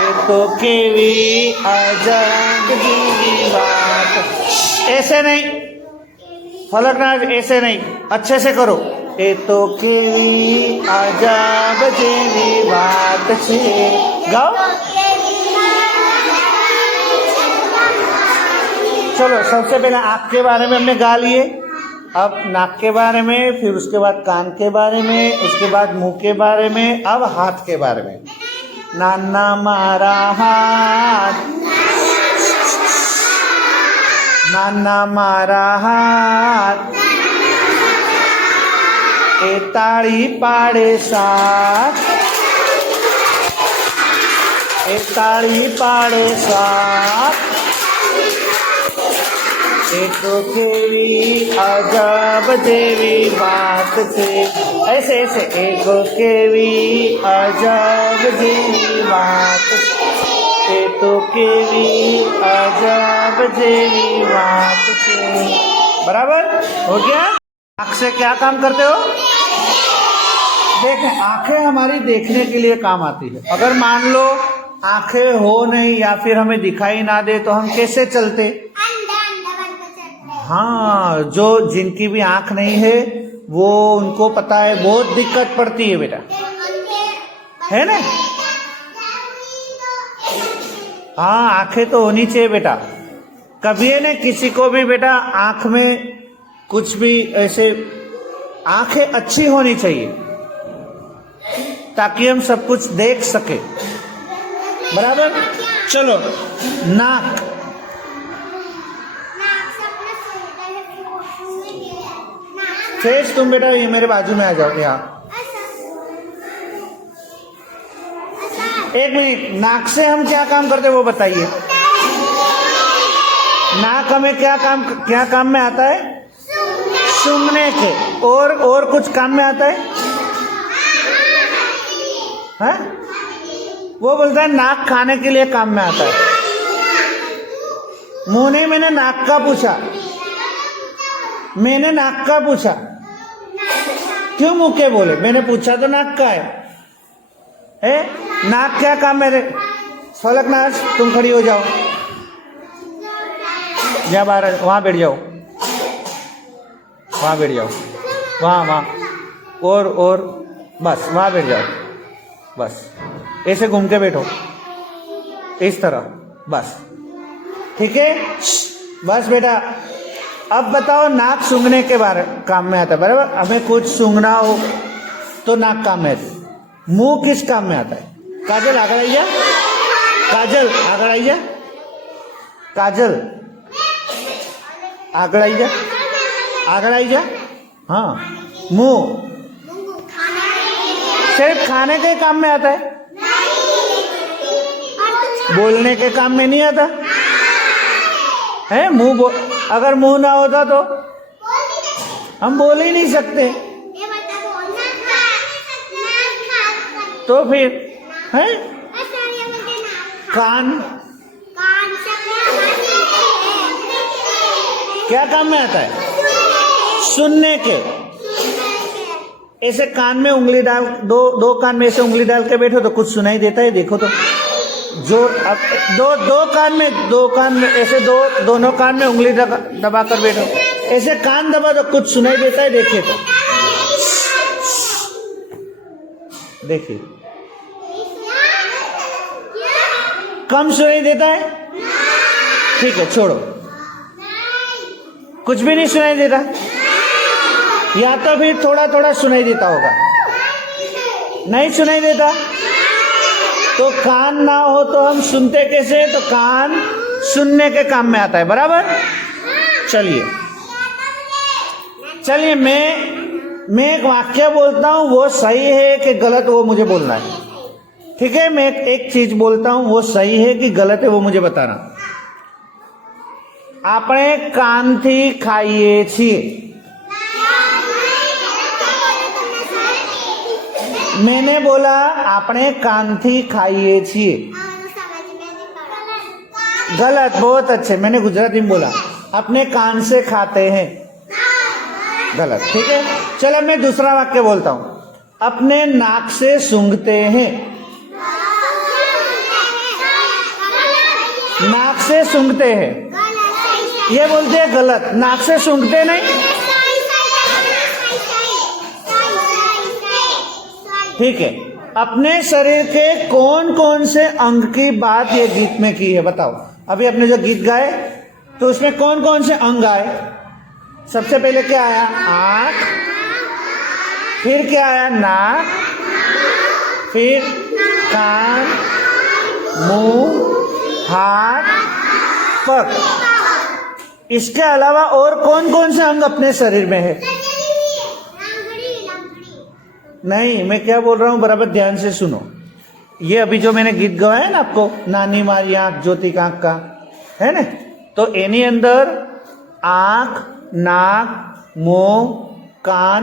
ए तो केवी अजब जेवी बात। ऐसे नहीं, फलक ना, ऐसे नहीं, अच्छे से करो। ए तो केवी अजब जेवी बात છે। गाओ। चलो सबसे पहले आँख के बारे में हमने गा लिए, अब नाक के बारे में, फिर उसके बाद कान के बारे में, उसके बाद मुंह के बारे में, अब हाथ के बारे में। नाना मारा हाथ, नाना मारा हाथ, ए ताड़ी पाड़े साथ, ए ताड़ी पाड़े साथ, ए तो केवी अजब जेवी बात છે। ऐसे ऐसे, ए तो केवी अजब जेवी बात છે, ए तो केवी अजब जेवी बात છે। बराबर हो गया। आँख से क्या काम करते हो? देखें, आंखें हमारी देखने के लिए काम आती है। अगर मान लो आंखें हो नहीं या फिर हमें दिखाई ना दे तो हम कैसे चलते? हाँ, जो जिनकी भी आंख नहीं है वो, उनको पता है बहुत दिक्कत पड़ती है बेटा, है ना? हाँ, आंखें तो होनी चाहिए बेटा। कभी है ना किसी को भी बेटा आंख में कुछ भी ऐसे, आंखें अच्छी होनी चाहिए ताकि हम सब कुछ देख सके। बराबर। चलो नाक, सेज तुम बेटा ये मेरे बाजू में आ जाओ यहाँ। एक मिनट, नाक से हम क्या काम करते हैं वो बताइए। नाक हमें क्या काम में आता है? सूंघने के। और कुछ काम में आता है? हाँ? वो बोलता है नाक खाने के लिए काम में आता है। मुंह नहीं, मैंने नाक का पूछा। मैंने नाक का पूछा। क्यों मुंह के बोले? मैंने पूछा तो नाक का है? नाक क्या काम है रे? फलकनाज तुम खड़ी हो जाओ, जा बाहर, वहां बैठ जाओ, वहां बैठ जाओ, वहां और बस वहां बैठ जाओ, बस ऐसे घूम के बैठो इस तरह, बस ठीक है। बस बेटा, अब बताओ नाक सूंघने के बारे काम में आता है, बराबर। हमें कुछ सूंघना हो तो नाक काम में आता है। मुंह किस काम में आता है? काजल आगे आई जा, काजल आगे आई जा, काजल आगे आई जा, आगे आई जा। हाँ, मुंह सिर्फ खाने के काम में आता है, बोलने के काम में नहीं आता है। अगर मुंह ना होता तो हम बोल ही नहीं सकते, तो फिर है कान क्या काम में आता है? सुनने के। ऐसे कान में उंगली डाल, दो कान में ऐसे उंगली डाल के बैठो तो कुछ सुनाई देता है? देखो तो, जो अब दो कान में ऐसे दोनों कान में उंगली दबा कर बैठो, ऐसे कान दबा तो कुछ सुनाई देता है? देखिए तो, देखिए कम सुनाई देता है? ठीक है, छोड़ो, कुछ भी नहीं सुनाई देता, या तो फिर थोड़ा थोड़ा सुनाई देता होगा। नहीं सुनाई देता तो कान ना हो तो हम सुनते कैसे? तो कान सुनने के काम में आता है, बराबर। चलिए मैं एक वाक्य बोलता हूं, वो सही है कि गलत वो मुझे बोलना है, ठीक है। मैं एक चीज बोलता हूं, वो सही है कि गलत है वो मुझे बताना। આપણે કાનથી ખાઈએ છીએ। मैंने बोला આપણે કાનથી ખાઈએ છીએ। गलत, बहुत अच्छे, मैंने गुजराती में बोला अपने कान से खाते हैं, गलत, ठीक है। चलो मैं दूसरा वाक्य बोलता हूं, अपने नाक से सूंघते हैं। नाक से सूंघते हैं ये बोलते हैं गलत, नाक से सूंघते नहीं। ठीक है, अपने शरीर के कौन कौन से अंग की बात ये गीत में की है बताओ। अभी आपने जो गीत गाए तो उसमें कौन कौन से अंग आए? सबसे पहले क्या आया? आंख, फिर क्या आया? नाक, फिर कान, मुंह, हाथ, पग। इसके अलावा और कौन कौन से अंग अपने शरीर में है? नहीं, मैं क्या बोल रहा हूं बराबर ध्यान से सुनो। ये अभी जो मैंने गीत गवाया है ना आपको, नानी मारी आंख ज्योति कांक का, है ना, तो एनी अंदर आंख, नाक, मुंह, कान,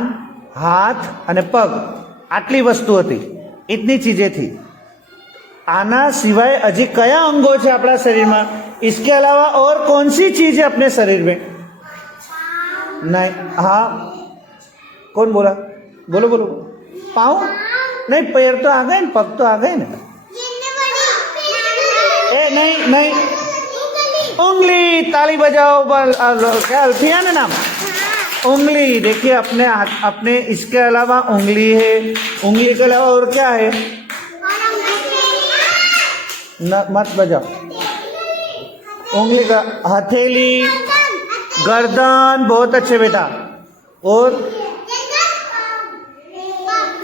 हाथ અને પગ આટલી વસ્તુ હતી, इतनी चीजें थी। आना सिवाय अजी कया अंगो છે આપણા શરીરમાં? इसके अलावा और कौन सी चीज है अपने शरीर में? नहीं, हाँ, कौन बोला? बोलो बोलो। पाँव नहीं, पैर तो आ गए ना, पग तो आ गए ना। नहीं नहीं, उंगली, ताली बजाओ, क्या अल्फिया ना नाम? उंगली। देखिए अपने इसके अलावा उंगली है, उंगली के अलावा और क्या है? मत बजाओ। उंगली का हथेली, गर्दन, बहुत अच्छे बेटा।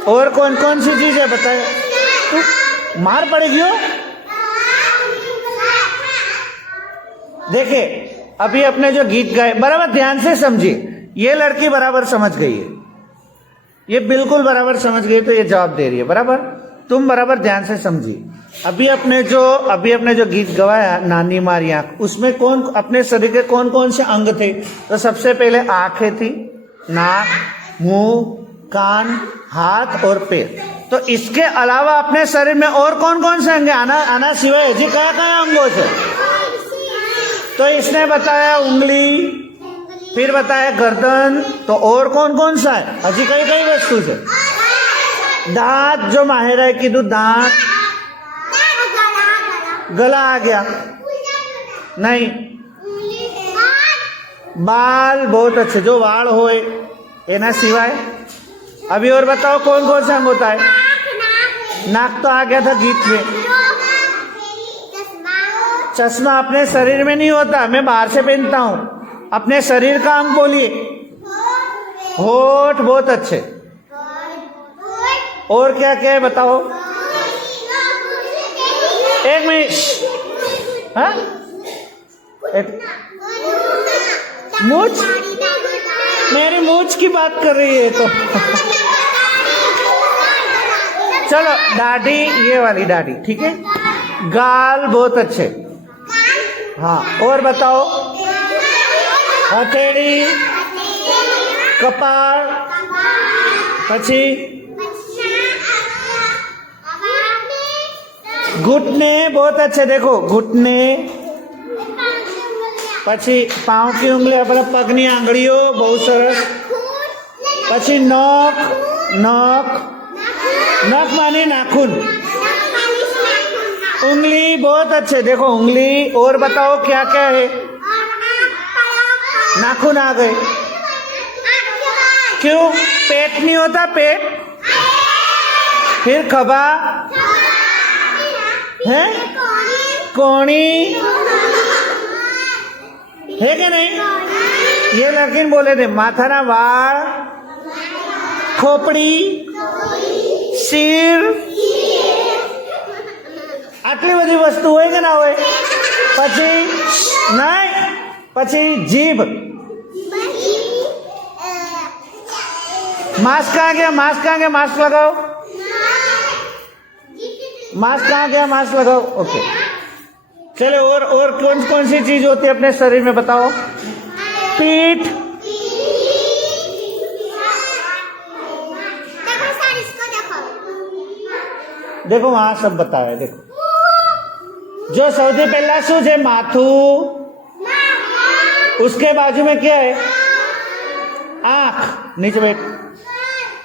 और कौन कौन सी चीज है बताए? मार पड़ेगी हो। देखिए अभी अपने जो गीत गाए बराबर ध्यान से समझिए, ये लड़की बराबर समझ गई है, ये बिल्कुल बराबर समझ गई, तो ये जवाब दे रही है बराबर। तुम बराबर ध्यान से समझिए। अभी अपने जो गीत गवाया नानी मारी आंख, उसमें कौन अपने शरीर के कौन कौन से अंग थे? तो सबसे पहले आंखें थी, नाक, मुंह, कान, हाथ और पैर। तो इसके अलावा अपने शरीर में और कौन कौन से अंग है? आना सिवाय जी कया कया अंगों से? तो इसने बताया उंगली, फिर बताया गर्दन, तो और कौन कौन सा है? हजी कई कई वस्तु से? दांत, जो माहिरा है कीधु दांत, गला आ गया नहीं, बाल, बहुत अच्छे, जो वाल होए एना सिवाय। अभी और बताओ कौन कौन सा अंग होता है? नाक तो आ गया था गीत में। चश्मा अपने शरीर में नहीं होता, मैं बाहर से पहनता हूं। अपने शरीर का अंग बोलिए। होठ, बहुत अच्छे। और क्या क्या है बताओ? एक मिनट, हाँ? मूछ, मेरी मूछ की बात कर रही है तो चलो, दाढ़ी, ये वाली दाढ़ी, ठीक है। गाल, बहुत अच्छे, हाँ। और बताओ? हथेली, कपाल, पछी घुटने, बहुत अच्छे, देखो घुटने, પછી પાઉં की उंगली, अपना पगनी आंगળીઓ, बहुत सरस। પછી नख, नख, नख माने नाखून, उंगली, बहुत अच्छे, देखो उंगली। और बताओ क्या क्या है? नाखून आ गए। क्यों? पेट नहीं होता, पेट। फिर खभा है, कोणी है कि नहीं? ये लड़की बोले थे माथाना वाळ, खोपड़ी, सिर, आटली बधी वस्तु होय के ना होय? પછી नहीं, પછી जीभ। मास्क कहाँ गया? मास्क कहाँ गया? मास्क लगाओ। मास्क कहाँ गया? मास्क लगाओ। ओके, चलो। और कौन कौन सी चीज होती है अपने शरीर में बताओ? पीठ, देखो वहां सब बताया। देखो, जो सौથી पहला शू है? माथू, उसके बाजू में क्या है? आंख, नीचे बैठ।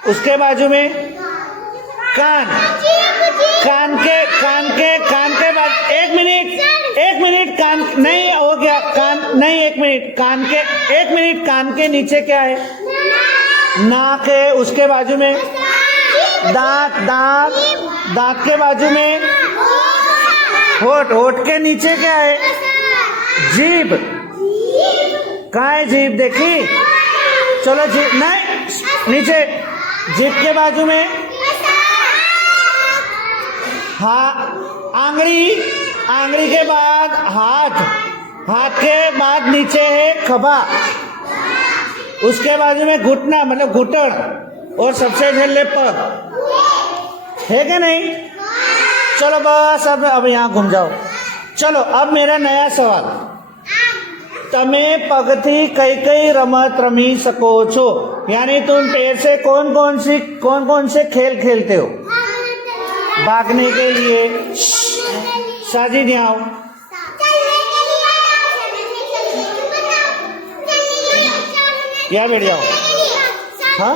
उसके बाजू में कान, कान के बाद, एक मिनट, कान नहीं हो गया, कान नहीं, एक मिनट, कान के नीचे क्या है? नाक है। उसके बाजू में दांत, दांत के बाजू में होठ, होठ के नीचे क्या है? जीभ। कहाँ है जीभ? देखी? चलो जीभ नहीं, नीचे। जीभ के बाजू में हाँ, आंगड़ी के बाद हाथ, हाथ के बाद नीचे है खभा। उसके बाजू में घुटना, मतलब घुटन, और सबसे पहले पग, है कि नहीं? चलो बस, अब यहाँ घूम जाओ। चलो, अब मेरा नया सवाल। તમે પગથી કઈ કઈ રમત રમી શકો છો? यानी तुम पैर से कौन कौन से खेल खेलते हो? भागने के लिए, साजिद यहाँ आओ। यहाँ बैठ जाओ। हाँ,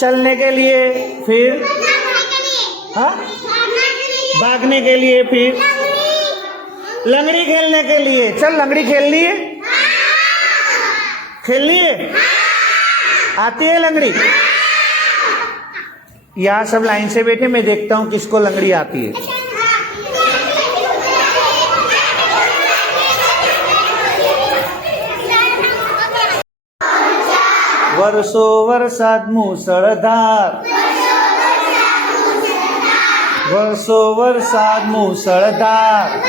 चलने के लिए, फिर हाँ, भागने के लिए, फिर लंगड़ी खेलने के लिए। चल, लंगड़ी खेलनी है? खेलनी है? आती है लंगड़ी? यहाँ सब लाइन से बैठे, मैं देखता हूँ किसको लंगड़ी आती है। वर्षो वरसाद मुसळधार, वर्षो वरसाद मुसळधार,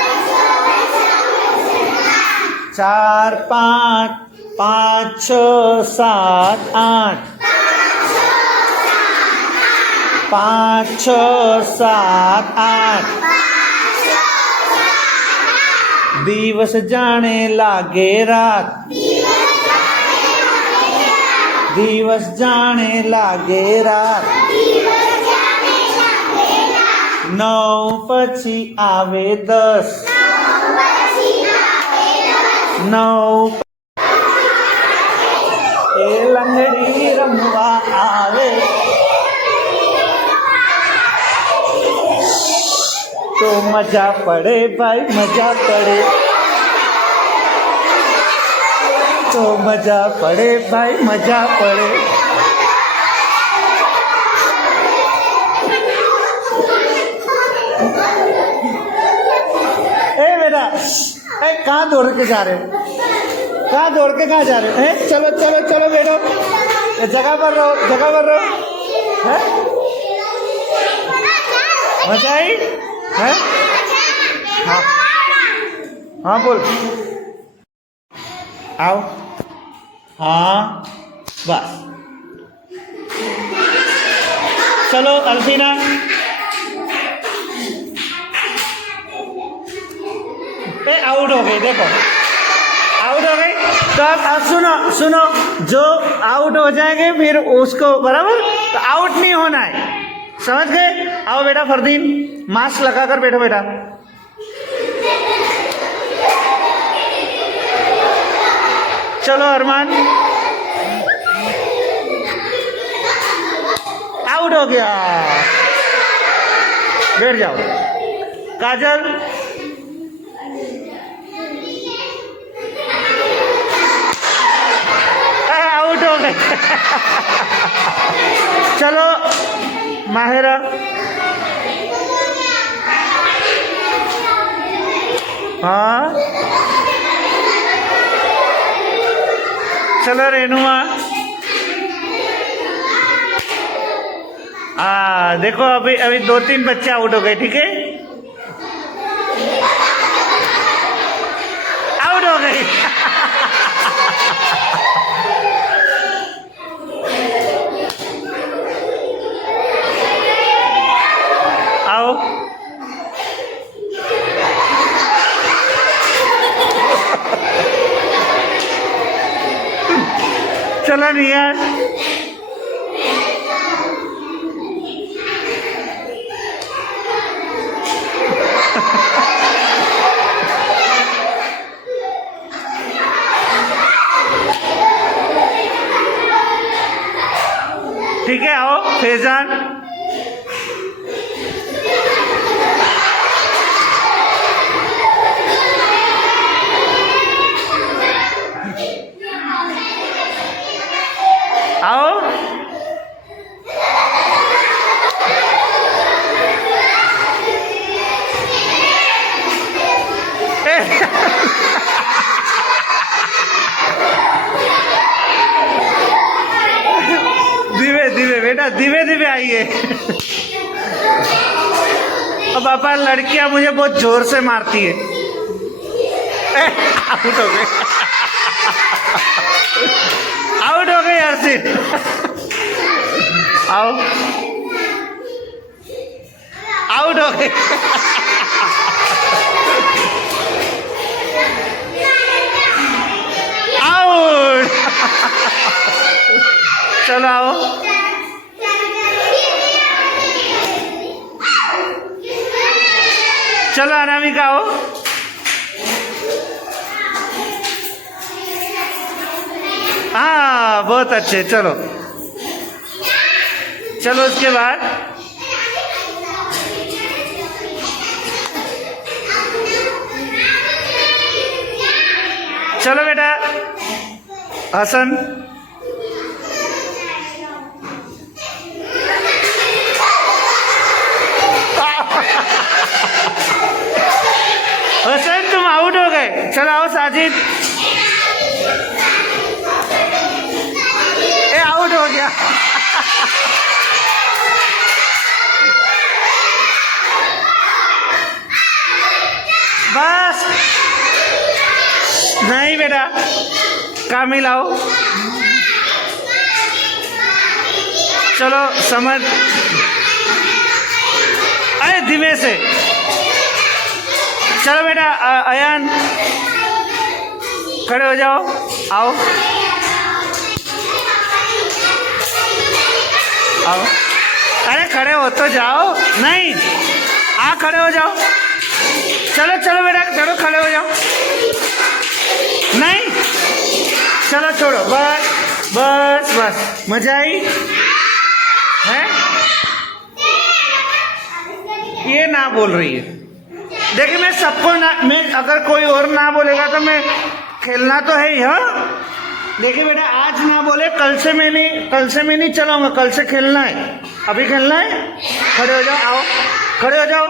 4, 5, 5 6 7 8 5 6 7 8 દિવસ જાણે લાગે રાત દિવસ જાણે લાગે રાત 9 પછી આવે 10 9 એ લંગડી રમવા આવે તો મજા પડે ભાઈ મજા પડે તો મજા પડે ભાઈ મજા પડે ए बेटा ए कहाँ दौड़ के जा रहे हो कहाँ दौड़ के कहाँ जा रहे हो हैं चलो चलो चलो बैठो जगह पर रहो हैं मजा आई हैं हाँ हाँ बोल आओ हाँ बस चलो अल्फीना आउट हो गई देखो आउट हो गई तो अब सुनो सुनो जो आउट हो जाएंगे फिर उसको बराबर तो आउट नहीं होना है समझ गए आओ बेटा फरदीन मास्क लगा कर बैठो बेटा चलो अरमान आउट हो गया बैठ जाओ काजल आउट हो गए चलो माहिरा हाँ चलो रेनुआ देखो अभी अभी 2-3 बच्चे आउट हो गए ठीक है आउट हो गए आओ चलो नियाज ठीक है आओ फैजान आओ धीरे धीरे बेटा धीरे धीरे आइए अब पापा लड़कियां मुझे बहुत जोर से मारती है आउट हो गए आउट हो गए हर्षित आओ आउट हो गए आउट चलो आओ चलो अनामिका आओ हाँ बहुत अच्छे चलो चलो उसके बाद चलो बेटा हसन हसन तुम आउट हो गए चलो आओ साजिद ए आउट हो गया बस नहीं बेटा कामिल आओ, चलो समझ, अरे धीमे से, चलो बेटा अयान खड़े हो जाओ, आओ आओ, अरे खड़े हो तो जाओ, नहीं खड़े हो जाओ, चलो चलो बेटा चलो खड़े हो जाओ, नहीं चलो छोड़ो, बस बस बस, मजा आई है? ये ना बोल रही है, देखिए मैं सबको ना, मैं अगर कोई और ना बोलेगा तो मैं खेलना तो है ही। हाँ देखिए बेटा आज ना बोले, कल से मैं नहीं चलाऊंगा, कल से खेलना है, अभी खेलना है। खड़े हो जाओ, आओ खड़े हो जाओ,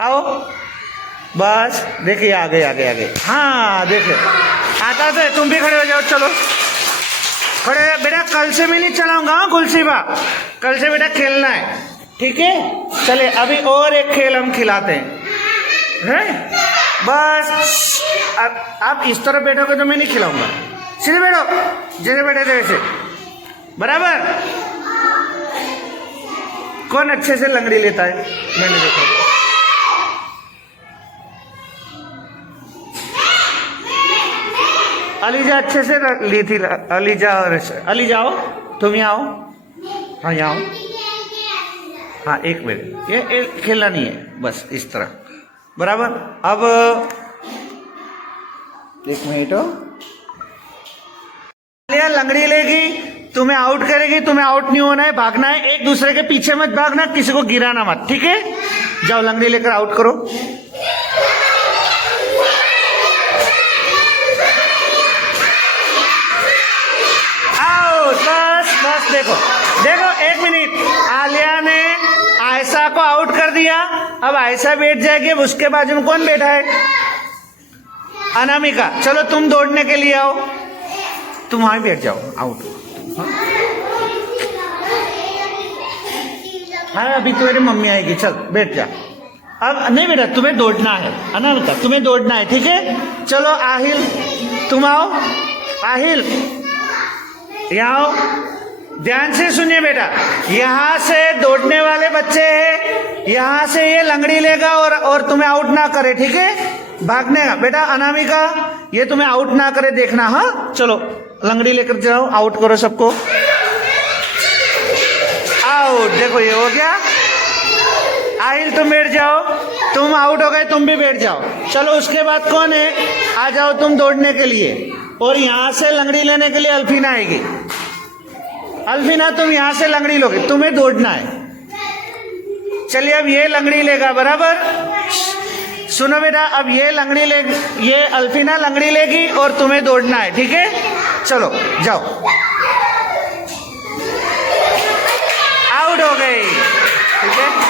आओ बस, देखिए आगे आगे आगे, हाँ देखिए आता तो, तुम भी खड़े हो जाओ, चलो खड़े बेटा, कल से मैं नहीं चलाऊंगा। हाँ गुलसिबा, कल से बेटा खेलना है, ठीक है? चले अभी और एक खेल हम खिलाते हैं, बस अब आप इस तरह बैठोगे तो मैं नहीं खिलाऊंगा, सीधे बैठो, जैसे बैठे थे वैसे, बराबर। कौन अच्छे से लंगड़ी लेता है? मैंने देखा, अलीजा अच्छे से ली थी, अलीजा और अलीजा आओ, तुम यहाँ आओ, हाँ यहाँ आओ, हाँ एक मिनट, ये खेलना नहीं है, बस इस तरह, बराबर। अब एक मिनट हो, लंगड़ी लेगी, तुम्हें आउट करेगी, तुम्हें आउट नहीं होना है, भागना है, एक दूसरे के पीछे मत भागना, किसी को गिराना मत, ठीक है? जाओ लंगड़ी लेकर आउट करो, आउट, बस बस, देखो देखो एक मिनट, आलिया ने आयशा को आउट कर दिया, अब आयशा बैठ जाएगी, अब उसके बाजू में कौन बैठा है? अनामिका, चलो तुम दौड़ने के लिए आओ, तुम वहां बैठ जाओ, आउट। हाँ अभी तुम्हारी मम्मी आएगी, चल बैठ जा, अब नहीं बेटा तुम्हें दौड़ना है, अनामिका तुम्हें दौड़ना है, ठीक है? चलो आहिल तुम आओ, आहिल यहाँ आओ, ध्यान से सुनिए बेटा, यहाँ से दौड़ने वाले बच्चे हैं, यहाँ से ये लंगड़ी लेगा और तुम्हें आउट ना करे, ठीक है? भागने का बेटा, अनामिका ये तुम्हें आउट ना करे, देखना। हाँ चलो लंगड़ी लेकर जाओ, आउट करो सबको, आउट, देखो ये हो गया। आहिल तुम बैठ जाओ, तुम आउट हो गए, तुम भी बैठ जाओ। चलो उसके बाद कौन है? आ जाओ तुम दौड़ने के लिए, और यहाँ से लंगड़ी लेने के लिए अल्फीना आएगी। अल्फीना तुम यहाँ से लंगड़ी लोगे, तुम्हें दौड़ना है। चलिए अब ये लंगड़ी लेगा, बराबर। सुनो बेटा, अब ये लंगड़ी ले, ये अल्फीना लंगड़ी लेगी और तुम्हें दौड़ना है, ठीक है? चलो जाओ, आउट हो गई, ठीक है?